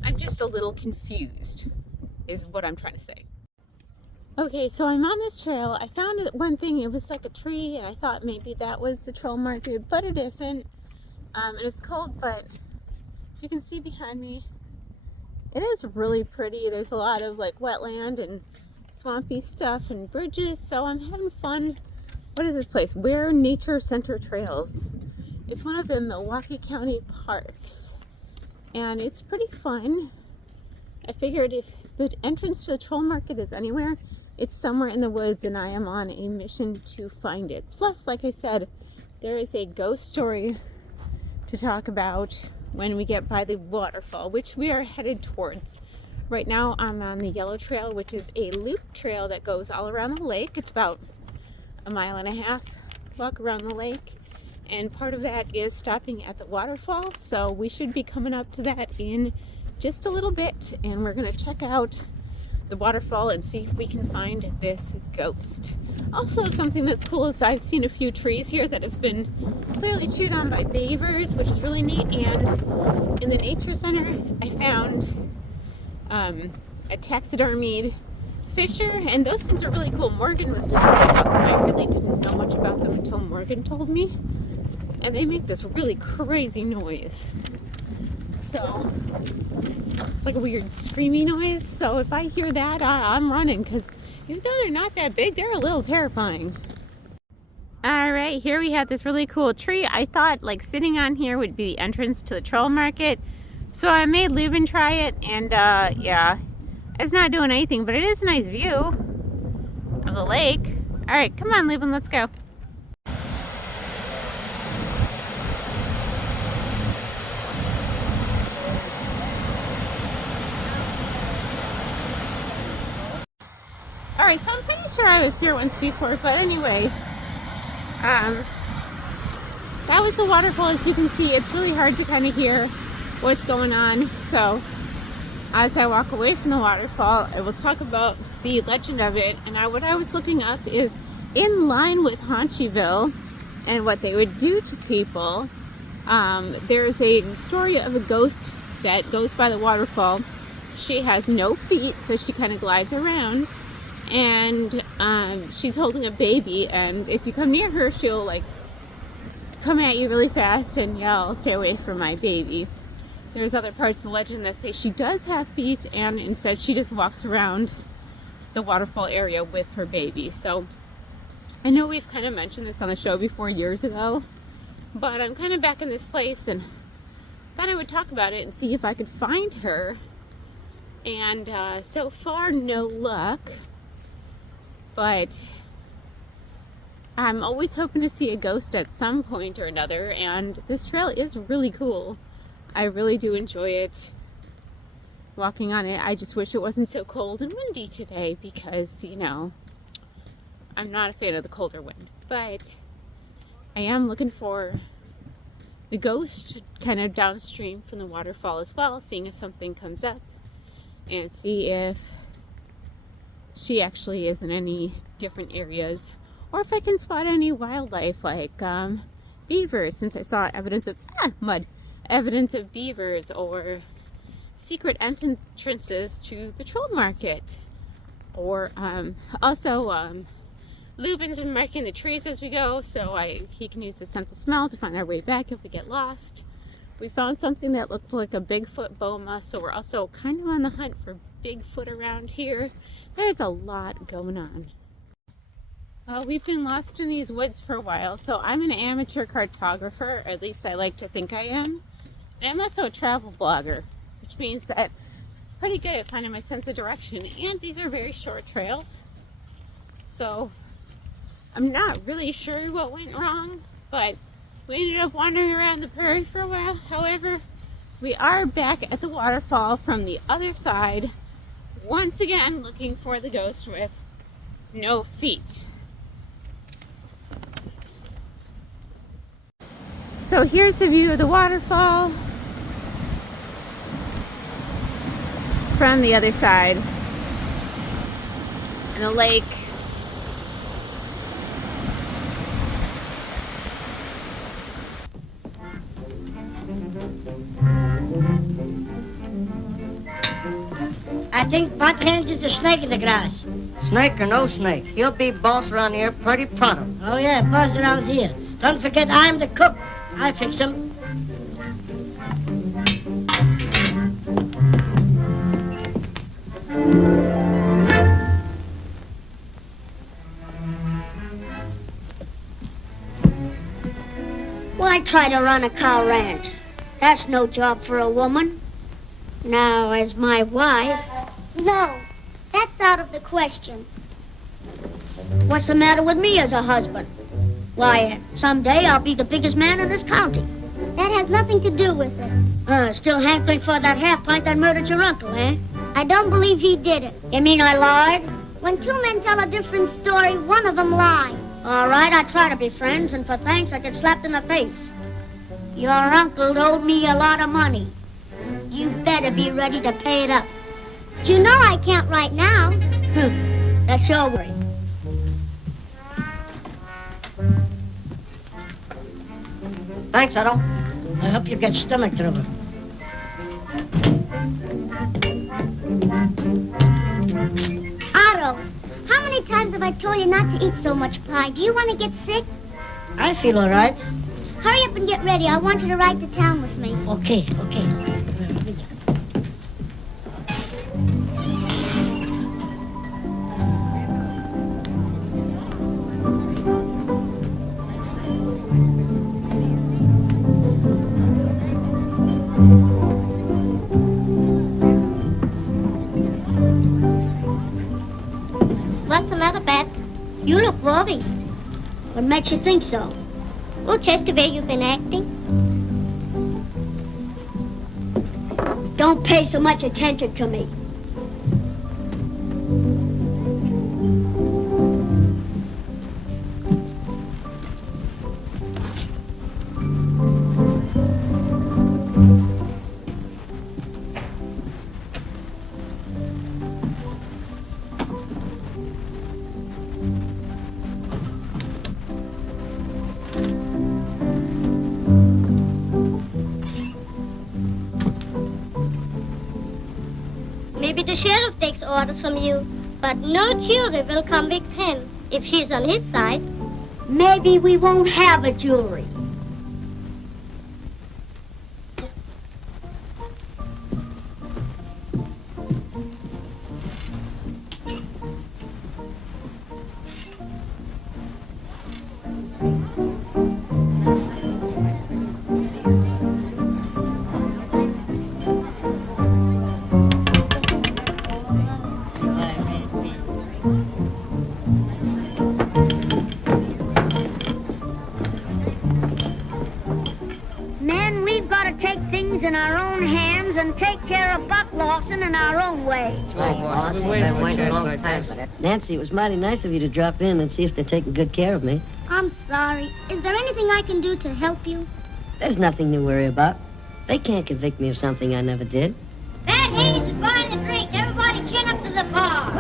I'm just a little confused, is what I'm trying to say. Okay, so I'm on this trail. I found one thing, it was like a tree, and I thought maybe that was the troll market, but it isn't. And it's cold, but you can see behind me, it is really pretty. There's a lot of like wetland and swampy stuff and bridges, so I'm having fun. What is this place? Where Nature Center Trails. It's one of the Milwaukee County parks, and it's pretty fun. I figured if the entrance to the troll market is anywhere, it's somewhere in the woods, and I am on a mission to find it. Plus, like I said, there is a ghost story to talk about when we get by the waterfall, which we are headed towards. Right now I'm on the Yellow Trail, which is a loop trail that goes all around the lake. It's about a 1.5 mile walk around the lake, and part of that is stopping at the waterfall, so we should be coming up to that in just a little bit, and we're going to check out the waterfall and see if we can find this ghost. Also, something that's cool is I've seen a few trees here that have been clearly chewed on by beavers, which is really neat. And in the nature center, I found a taxidermied fisher, and those things are really cool. Morgan was telling me about them. I really didn't know much about them until Morgan told me, and they make this really crazy noise. So it's like a weird screaming noise. So if I hear that, I'm running, because even though they're not that big, they're a little terrifying. All right, here we have this really cool tree. I thought like sitting on here would be the entrance to the troll market, so I made Lubin try it, and yeah, it's not doing anything, but it is a nice view of the lake. All right, come on, Lubin, let's go. Alright, so I'm pretty sure I was here once before, but anyway, that was the waterfall. As you can see, it's really hard to kind of hear what's going on, so as I walk away from the waterfall, I will talk about the legend of it. And what I was looking up is in line with Haunchyville and what they would do to people. There's a story of a ghost that goes by the waterfall. She has no feet, so she kind of glides around, and she's holding a baby, and if you come near her, she'll like come at you really fast and yell, "Stay away from my baby." There's other parts of the legend that say she does have feet, and instead she just walks around the waterfall area with her baby. So I know we've kind of mentioned this on the show before years ago, but I'm kind of back in this place and thought I would talk about it and see if I could find her. And so far, no luck. But I'm always hoping to see a ghost at some point or another, and this trail is really cool. I really do enjoy it, walking on it. I just wish it wasn't so cold and windy today, because, you know, I'm not a fan of the colder wind. But I am looking for the ghost kind of downstream from the waterfall as well, seeing if something comes up, and see if she actually is in any different areas, or if I can spot any wildlife like beavers, since I saw evidence of evidence of beavers, or secret entrances to the troll market, or also Lubin's been marking the trees as we go, so he can use the sense of smell to find our way back if we get lost. We found something that looked like a Bigfoot boma, so we're also kind of on the hunt for Bigfoot around here. There's a lot going on. We've been lost in these woods for a while, so I'm an amateur cartographer, or at least I like to think I am. And I'm also a travel blogger, which means that I'm pretty good at finding my sense of direction. And these are very short trails, so I'm not really sure what went wrong, but we ended up wandering around the prairie for a while. However, we are back at the waterfall from the other side once again looking for the ghost with no feet. So here's the view of the waterfall from the other side, and the lake. I think Buck Haines is a snake in the grass. Snake or no snake, he'll be boss around here pretty pronto. Oh, yeah, boss around here. Don't forget I'm the cook. I fix him. Why try to run a cow ranch? That's no job for a woman. Now, as my wife... No, that's out of the question. What's the matter with me as a husband? Why, someday I'll be the biggest man in this county. That has nothing to do with it. Still hankering for that half pint that murdered your uncle, eh? I don't believe he did it. You mean I lied? When two men tell a different story, one of them lies. All right, I try to be friends, and for thanks I get slapped in the face. Your uncle owed me a lot of money. You better be ready to pay it up. You know I can't right now. That's your worry. Thanks, Otto. I hope you get stomach trouble. Otto, how many times have I told you not to eat so much pie? Do you want to get sick? I feel all right. Hurry up and get ready. I want you to ride to town with me. Okay. What's the matter, Beth? You look worried. What makes you think so? Oh, just the way you've been acting. Don't pay so much attention to me. Maybe the sheriff takes orders from you, but no jury will convict him if she's on his side. Maybe we won't have a jury. In our own hands and take care of Buck Lawson in our own way. Nancy, it was mighty nice of you to drop in and see if they're taking good care of me. I'm sorry. Is there anything I can do to help you? There's nothing to worry about. They can't convict me of something I never did. That Haines is buying the drink. Everybody chin up to the bar.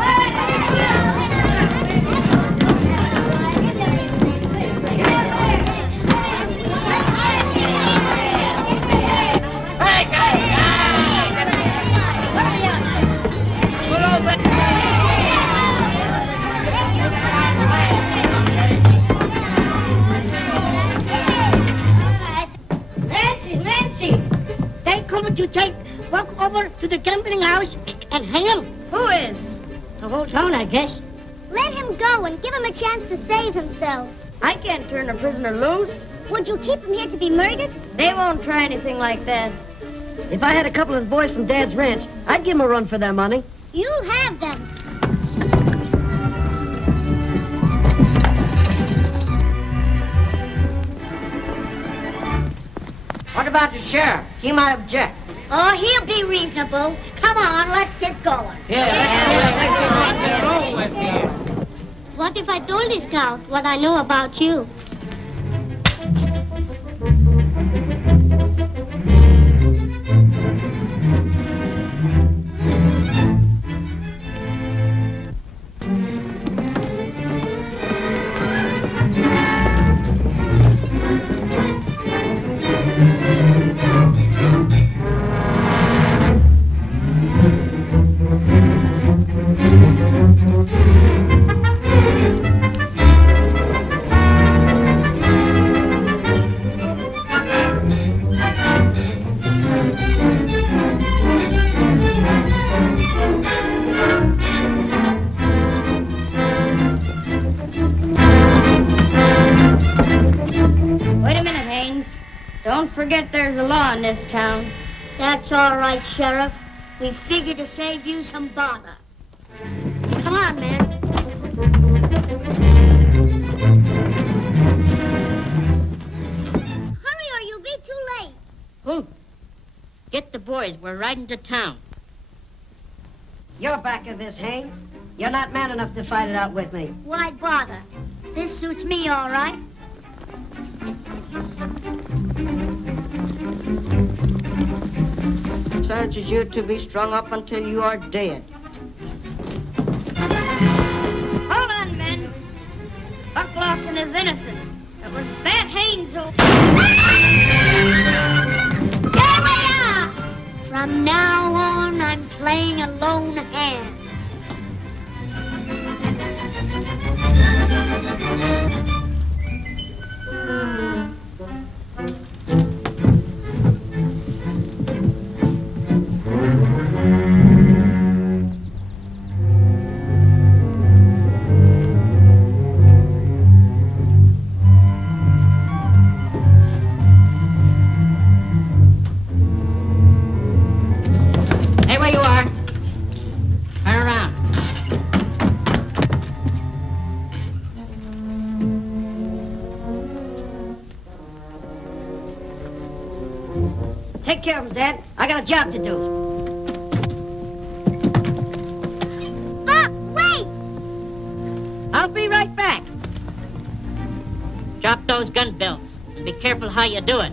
You walk over to the gambling house and hang him. Who is? The whole town, I guess. Let him go and give him a chance to save himself. I can't turn a prisoner loose. Would you keep him here to be murdered? They won't try anything like that. If I had a couple of the boys from Dad's ranch, I'd give them a run for their money. You'll have them. What about the sheriff? He might object. Oh, he'll be reasonable. Come on, let's get going. Yeah. What if I told the scout what I know about you? Don't forget there's a law in this town. That's all right, Sheriff. We figured to save you some bother. Come on, man. Hurry or you'll be too late. Who? Get the boys. We're riding to town. You're back of this, Haines. You're not man enough to fight it out with me. Why bother? This suits me all right. Charges you to be strung up until you are dead. Hold on, men. Buck Lawson is innocent. It was that Haines who... Here we are! From now on, I'm playing a lone hand. Take care of him, Dad. I got a job to do. Buck, wait! I'll be right back. Drop those gun belts and be careful how you do it.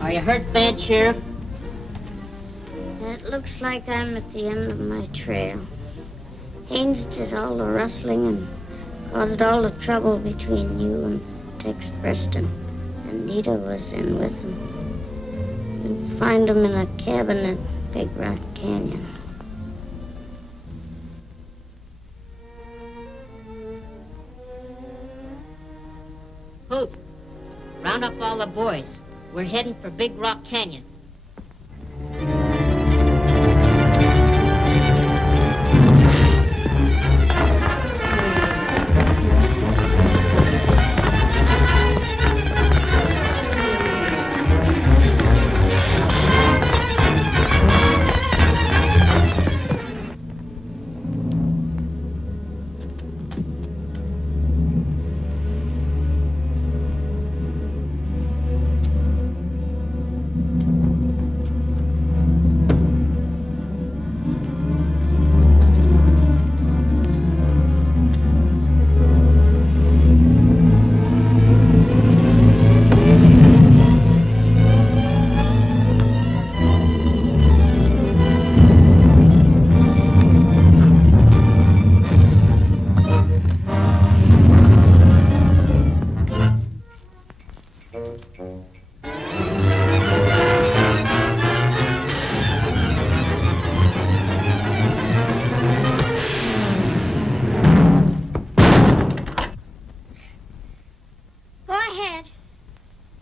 Are you hurt bad, Sheriff? It looks like I'm at the end of my trail. Haines did all the rustling and caused all the trouble between you and Tex Preston. Anita was in with him. You'll find him in a cabin at Big Rock Canyon. Hoot, round up all the boys. We're heading for Big Rock Canyon.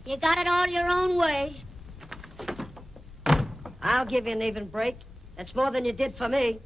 You got it all your own way. I'll give you an even break. That's more than you did for me.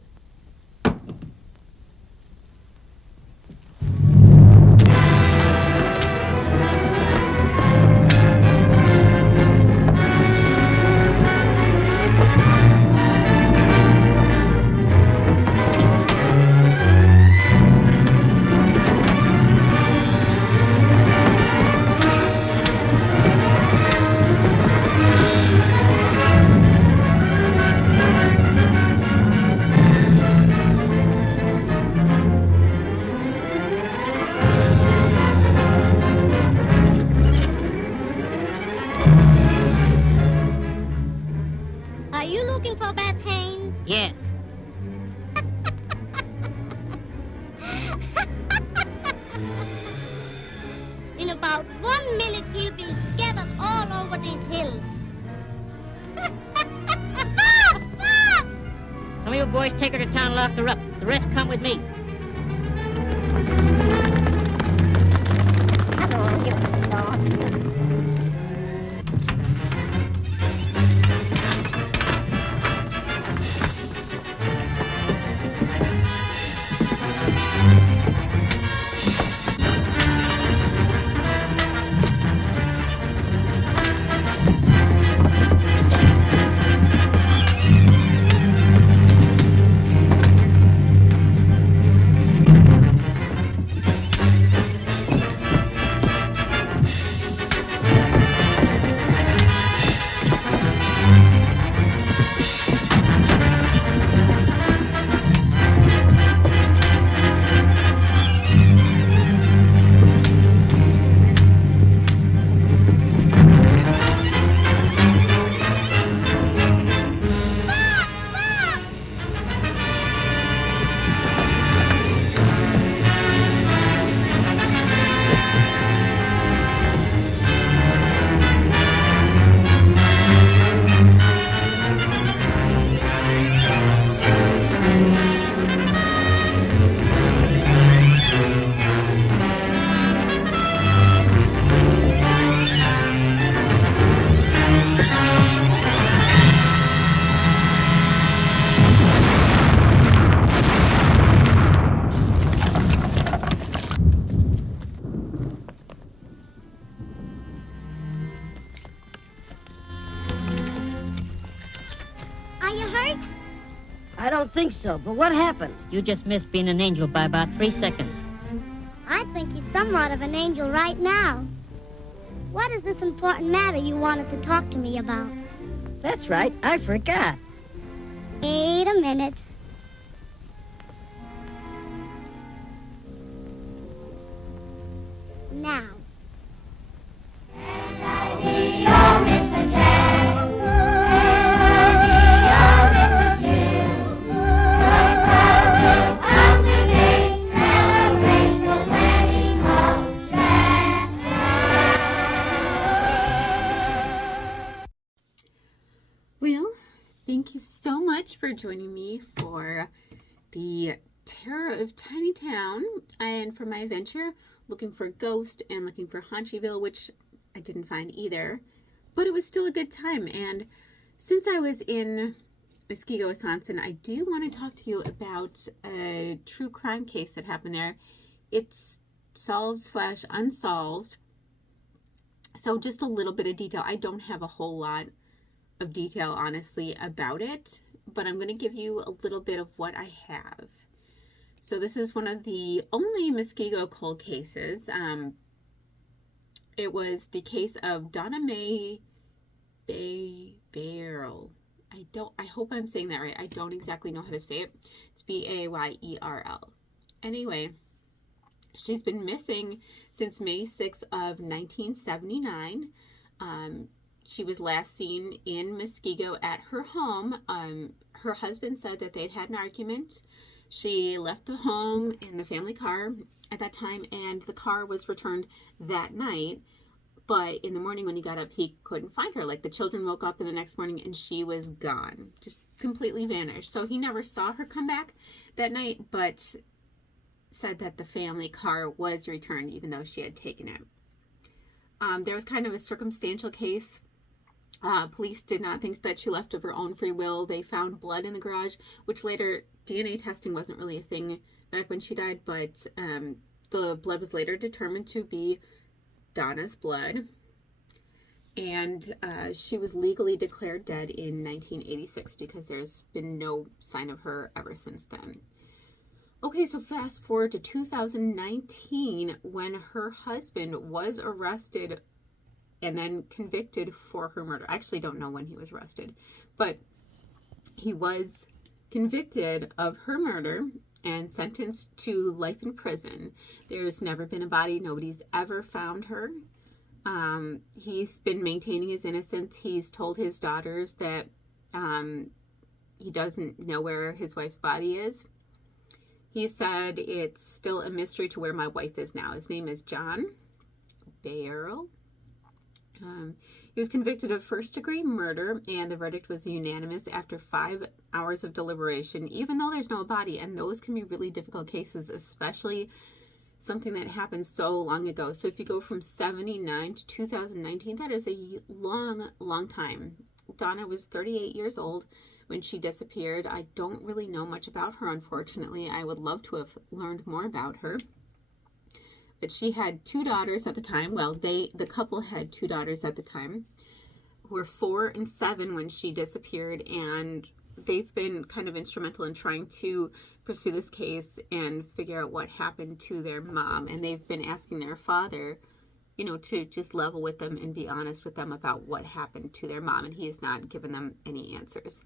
you boys take her to town and lock her up. The rest come with me. Hello, you dog. I don't think so, but what happened? You just missed being an angel by about 3 seconds. I think he's somewhat of an angel right now. What is this important matter you wanted to talk to me about? That's right, I forgot. Wait a minute. Now. Well, thank you so much for joining me for the Terror of Tiny Town and for my adventure looking for Ghost and looking for Haunchyville, which I didn't find either, but it was still a good time. And since I was in Muskego, Wisconsin, I do want to talk to you about a true crime case that happened there. It's solved/unsolved. So just a little bit of detail. I don't have a whole lot of detail, honestly, about it, but I'm going to give you a little bit of what I have. So this is one of the only Muskego cold cases. It was the case of Donna Mae Bayerl. I hope I'm saying that right. I don't exactly know how to say it. It's Bayerl. Anyway, she's been missing since May 6th of 1979. She was last seen in Muskego at her home. Her husband said that they'd had an argument. She left the home in the family car at that time, and the car was returned that night. But in the morning when he got up, he couldn't find her. Like, the children woke up in the next morning and she was gone, just completely vanished. So he never saw her come back that night, but said that the family car was returned even though she had taken it. There was kind of a circumstantial case. Police did not think that she left of her own free will. They found blood in the garage, which later, DNA testing wasn't really a thing back when she died, but the blood was later determined to be Donna's blood. And she was legally declared dead in 1986 because there's been no sign of her ever since then. Okay, so fast forward to 2019 when her husband was arrested and then convicted for her murder. I actually don't know when he was arrested, but he was convicted of her murder and sentenced to life in prison. There's never been a body. Nobody's ever found her. He's been maintaining his innocence. He's told his daughters that he doesn't know where his wife's body is. He said, it's still a mystery to where my wife is now. His name is John Bayerl. He was convicted of first-degree murder, and the verdict was unanimous after 5 hours of deliberation, even though there's no body, and those can be really difficult cases, especially something that happened so long ago. So if you go from 79 to 2019, that is a long, long time. Donna was 38 years old when she disappeared. I don't really know much about her, unfortunately. I would love to have learned more about her. But she had 2 daughters at the time. Well, the couple had 2 daughters at the time, who were 4 and 7 when she disappeared, and they've been kind of instrumental in trying to pursue this case and figure out what happened to their mom. And they've been asking their father, you know, to just level with them and be honest with them about what happened to their mom, and he has not given them any answers.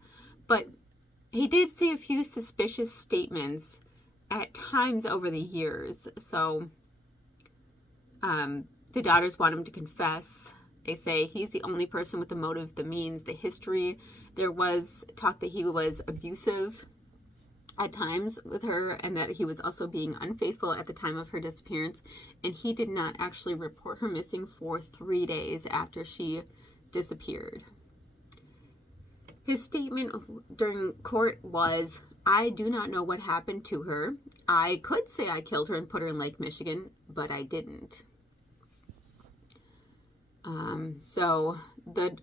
But he did say a few suspicious statements at times over the years. So the daughters want him to confess. They say he's the only person with the motive, the means, the history. There was talk that he was abusive at times with her, and that he was also being unfaithful at the time of her disappearance. And he did not actually report her missing for 3 days after she disappeared. His statement during court was, "I do not know what happened to her. I could say I killed her and put her in Lake Michigan, but I didn't."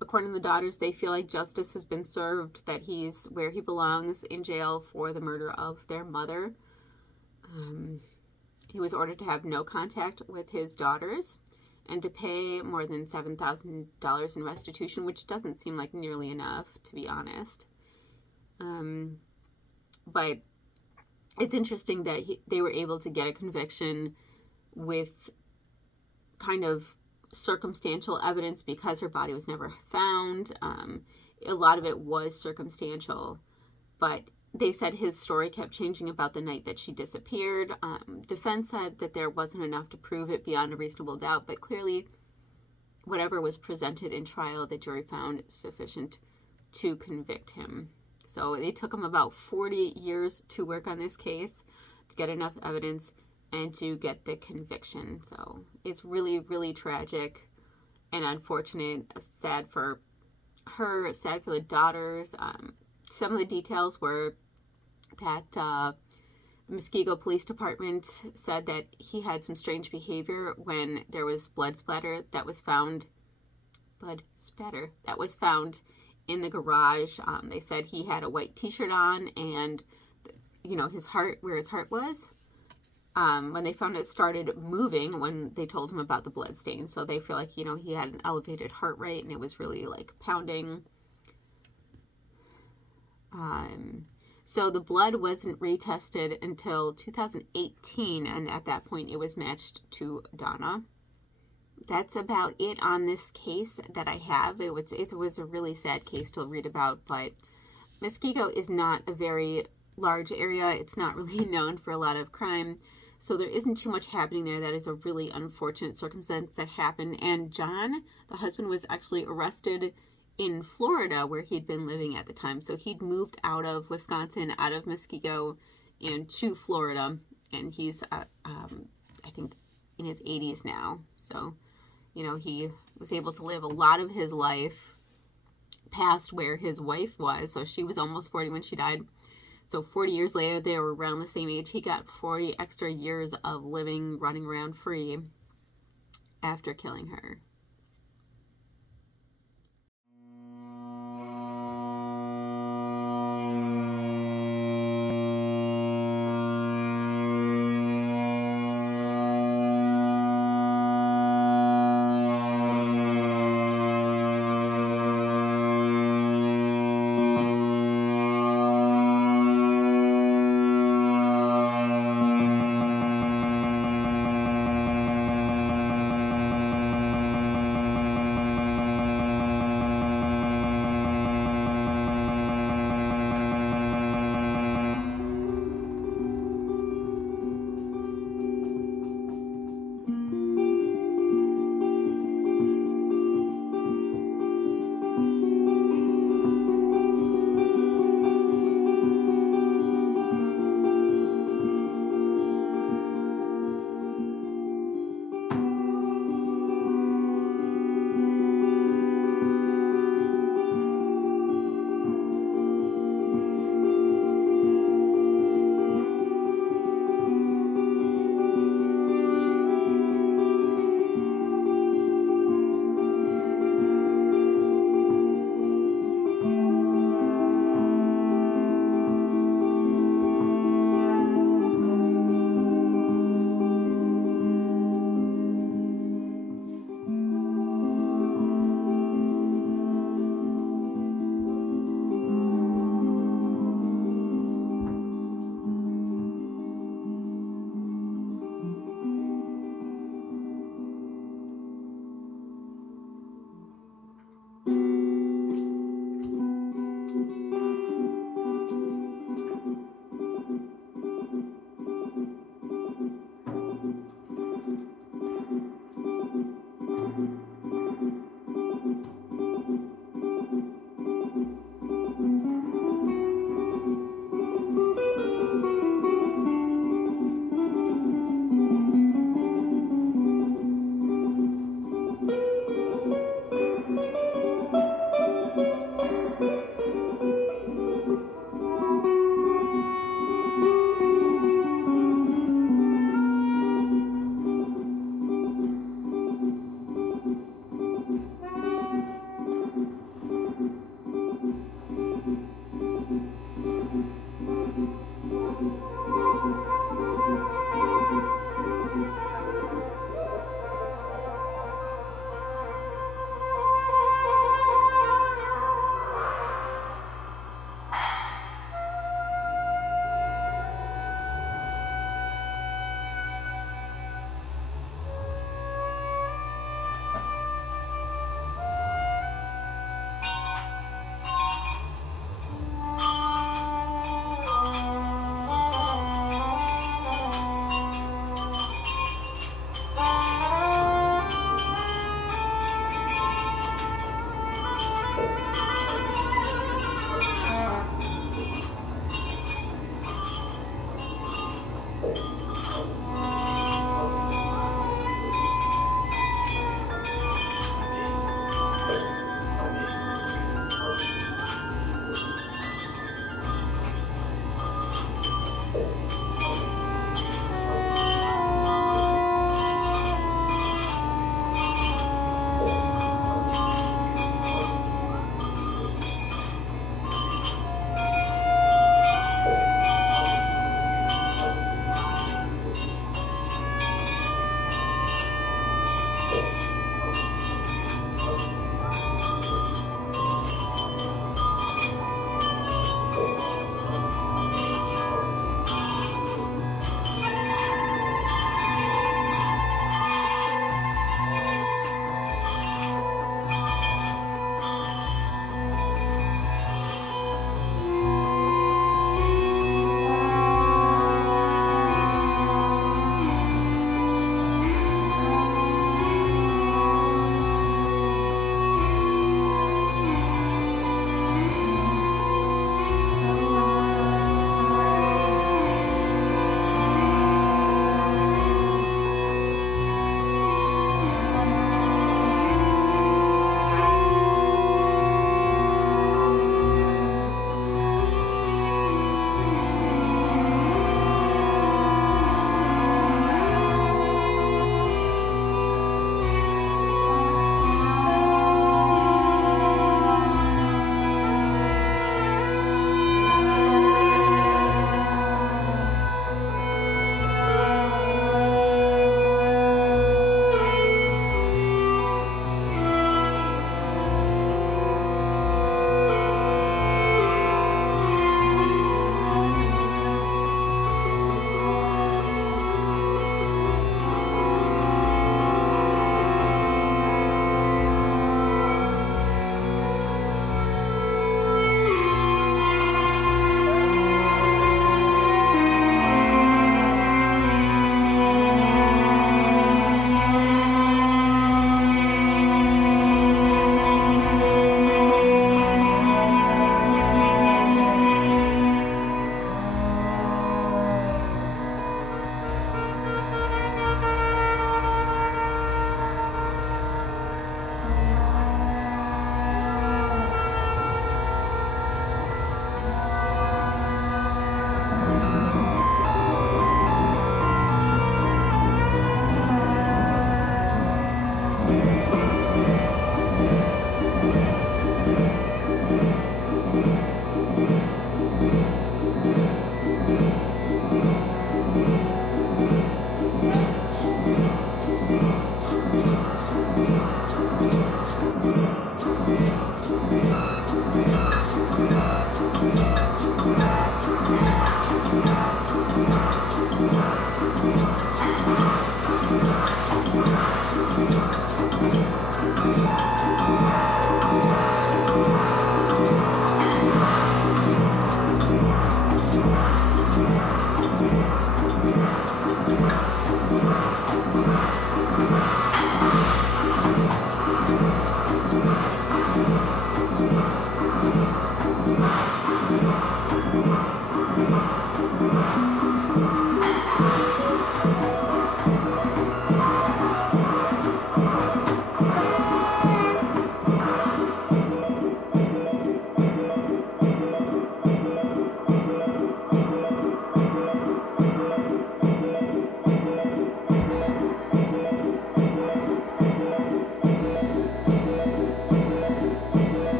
According to the daughters, they feel like justice has been served, that he's where he belongs, in jail for the murder of their mother. He was ordered to have no contact with his daughters and to pay more than $7,000 in restitution, which doesn't seem like nearly enough, to be honest. But it's interesting that they were able to get a conviction with kind of circumstantial evidence because her body was never found. A lot of it was circumstantial, but they said his story kept changing about the night that she disappeared. Defense said that there wasn't enough to prove it beyond a reasonable doubt, but clearly whatever was presented in trial, the jury found sufficient to convict him. So it took him about 40 years to work on this case, to get enough evidence, and to get the conviction. So it's really, really tragic and unfortunate. Sad for her, sad for the daughters. Some of the details were that the Muskego Police Department said that he had some strange behavior when there was blood spatter that was found in the garage. They said he had a white t-shirt on, and you know, his heart, where his heart was, when they found it started moving when they told him about the blood stain. So they feel like, you know, he had an elevated heart rate and it was really like pounding. So the blood wasn't retested until 2018, and at that point it was matched to Donna. That's about it on this case that I have. It was a really sad case to read about, but Muskego is not a very large area. It's not really known for a lot of crime, so there isn't too much happening there. That is a really unfortunate circumstance that happened. And John, the husband, was actually arrested in Florida, where he'd been living at the time. So he'd moved out of Wisconsin, out of Muskego, and to Florida, and he's I think in his 80s now. So, you know, he was able to live a lot of his life past where his wife was. So she was almost 40 when she died. So 40 years later, they were around the same age. He got 40 extra years of living, running around free after killing her.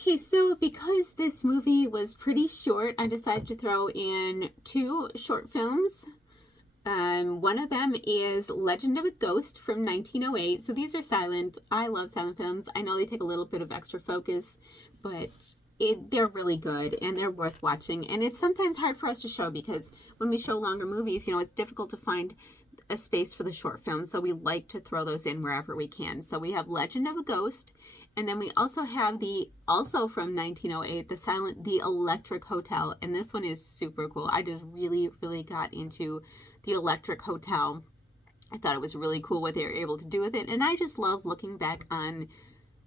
Okay, so because this movie was pretty short, I decided to throw in 2 short films. One of them is Legend of a Ghost from 1908. So these are silent. I love silent films. I know they take a little bit of extra focus, but they're really good and they're worth watching. And it's sometimes hard for us to show because when we show longer movies, it's difficult to find a space for the short films. So we like to throw those in wherever we can. So we have Legend of a Ghost. And then we also have also from 1908, the Electric Hotel. And this one is super cool. I just really, really got into the Electric Hotel. I thought it was really cool what they were able to do with it. And I just love looking back on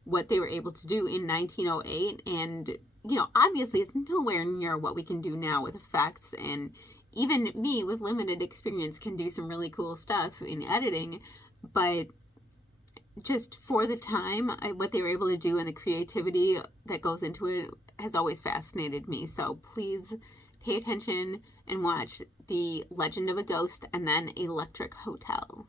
what they were able to do in 1908. And, obviously it's nowhere near what we can do now with effects. And even me with limited experience can do some really cool stuff in editing. But just for the time, what they were able to do and the creativity that goes into it has always fascinated me. So please pay attention and watch The Legend of a Ghost and then Electric Hotel.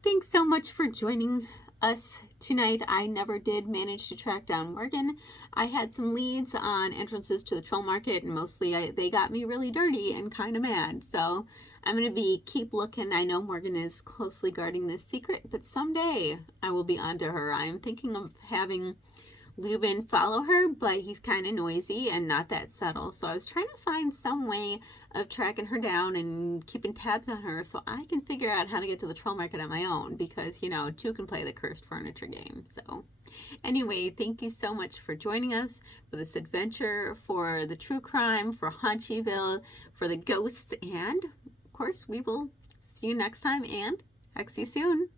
Thanks so much for joining us tonight. I never did manage to track down Morgan. I had some leads on entrances to the troll market, and mostly they got me really dirty and kind of mad. So I'm going to keep looking. I know Morgan is closely guarding this secret, but someday I will be onto her. I'm thinking of having Lubin follow her, but he's kind of noisy and not that subtle. So I was trying to find some way of tracking her down and keeping tabs on her so I can figure out how to get to the troll market on my own, because, you know, two can play the cursed furniture game. So anyway, thank you so much for joining us for this adventure, for the true crime, for Haunchyville, for the ghosts, and of course we will see you next time and hex you soon.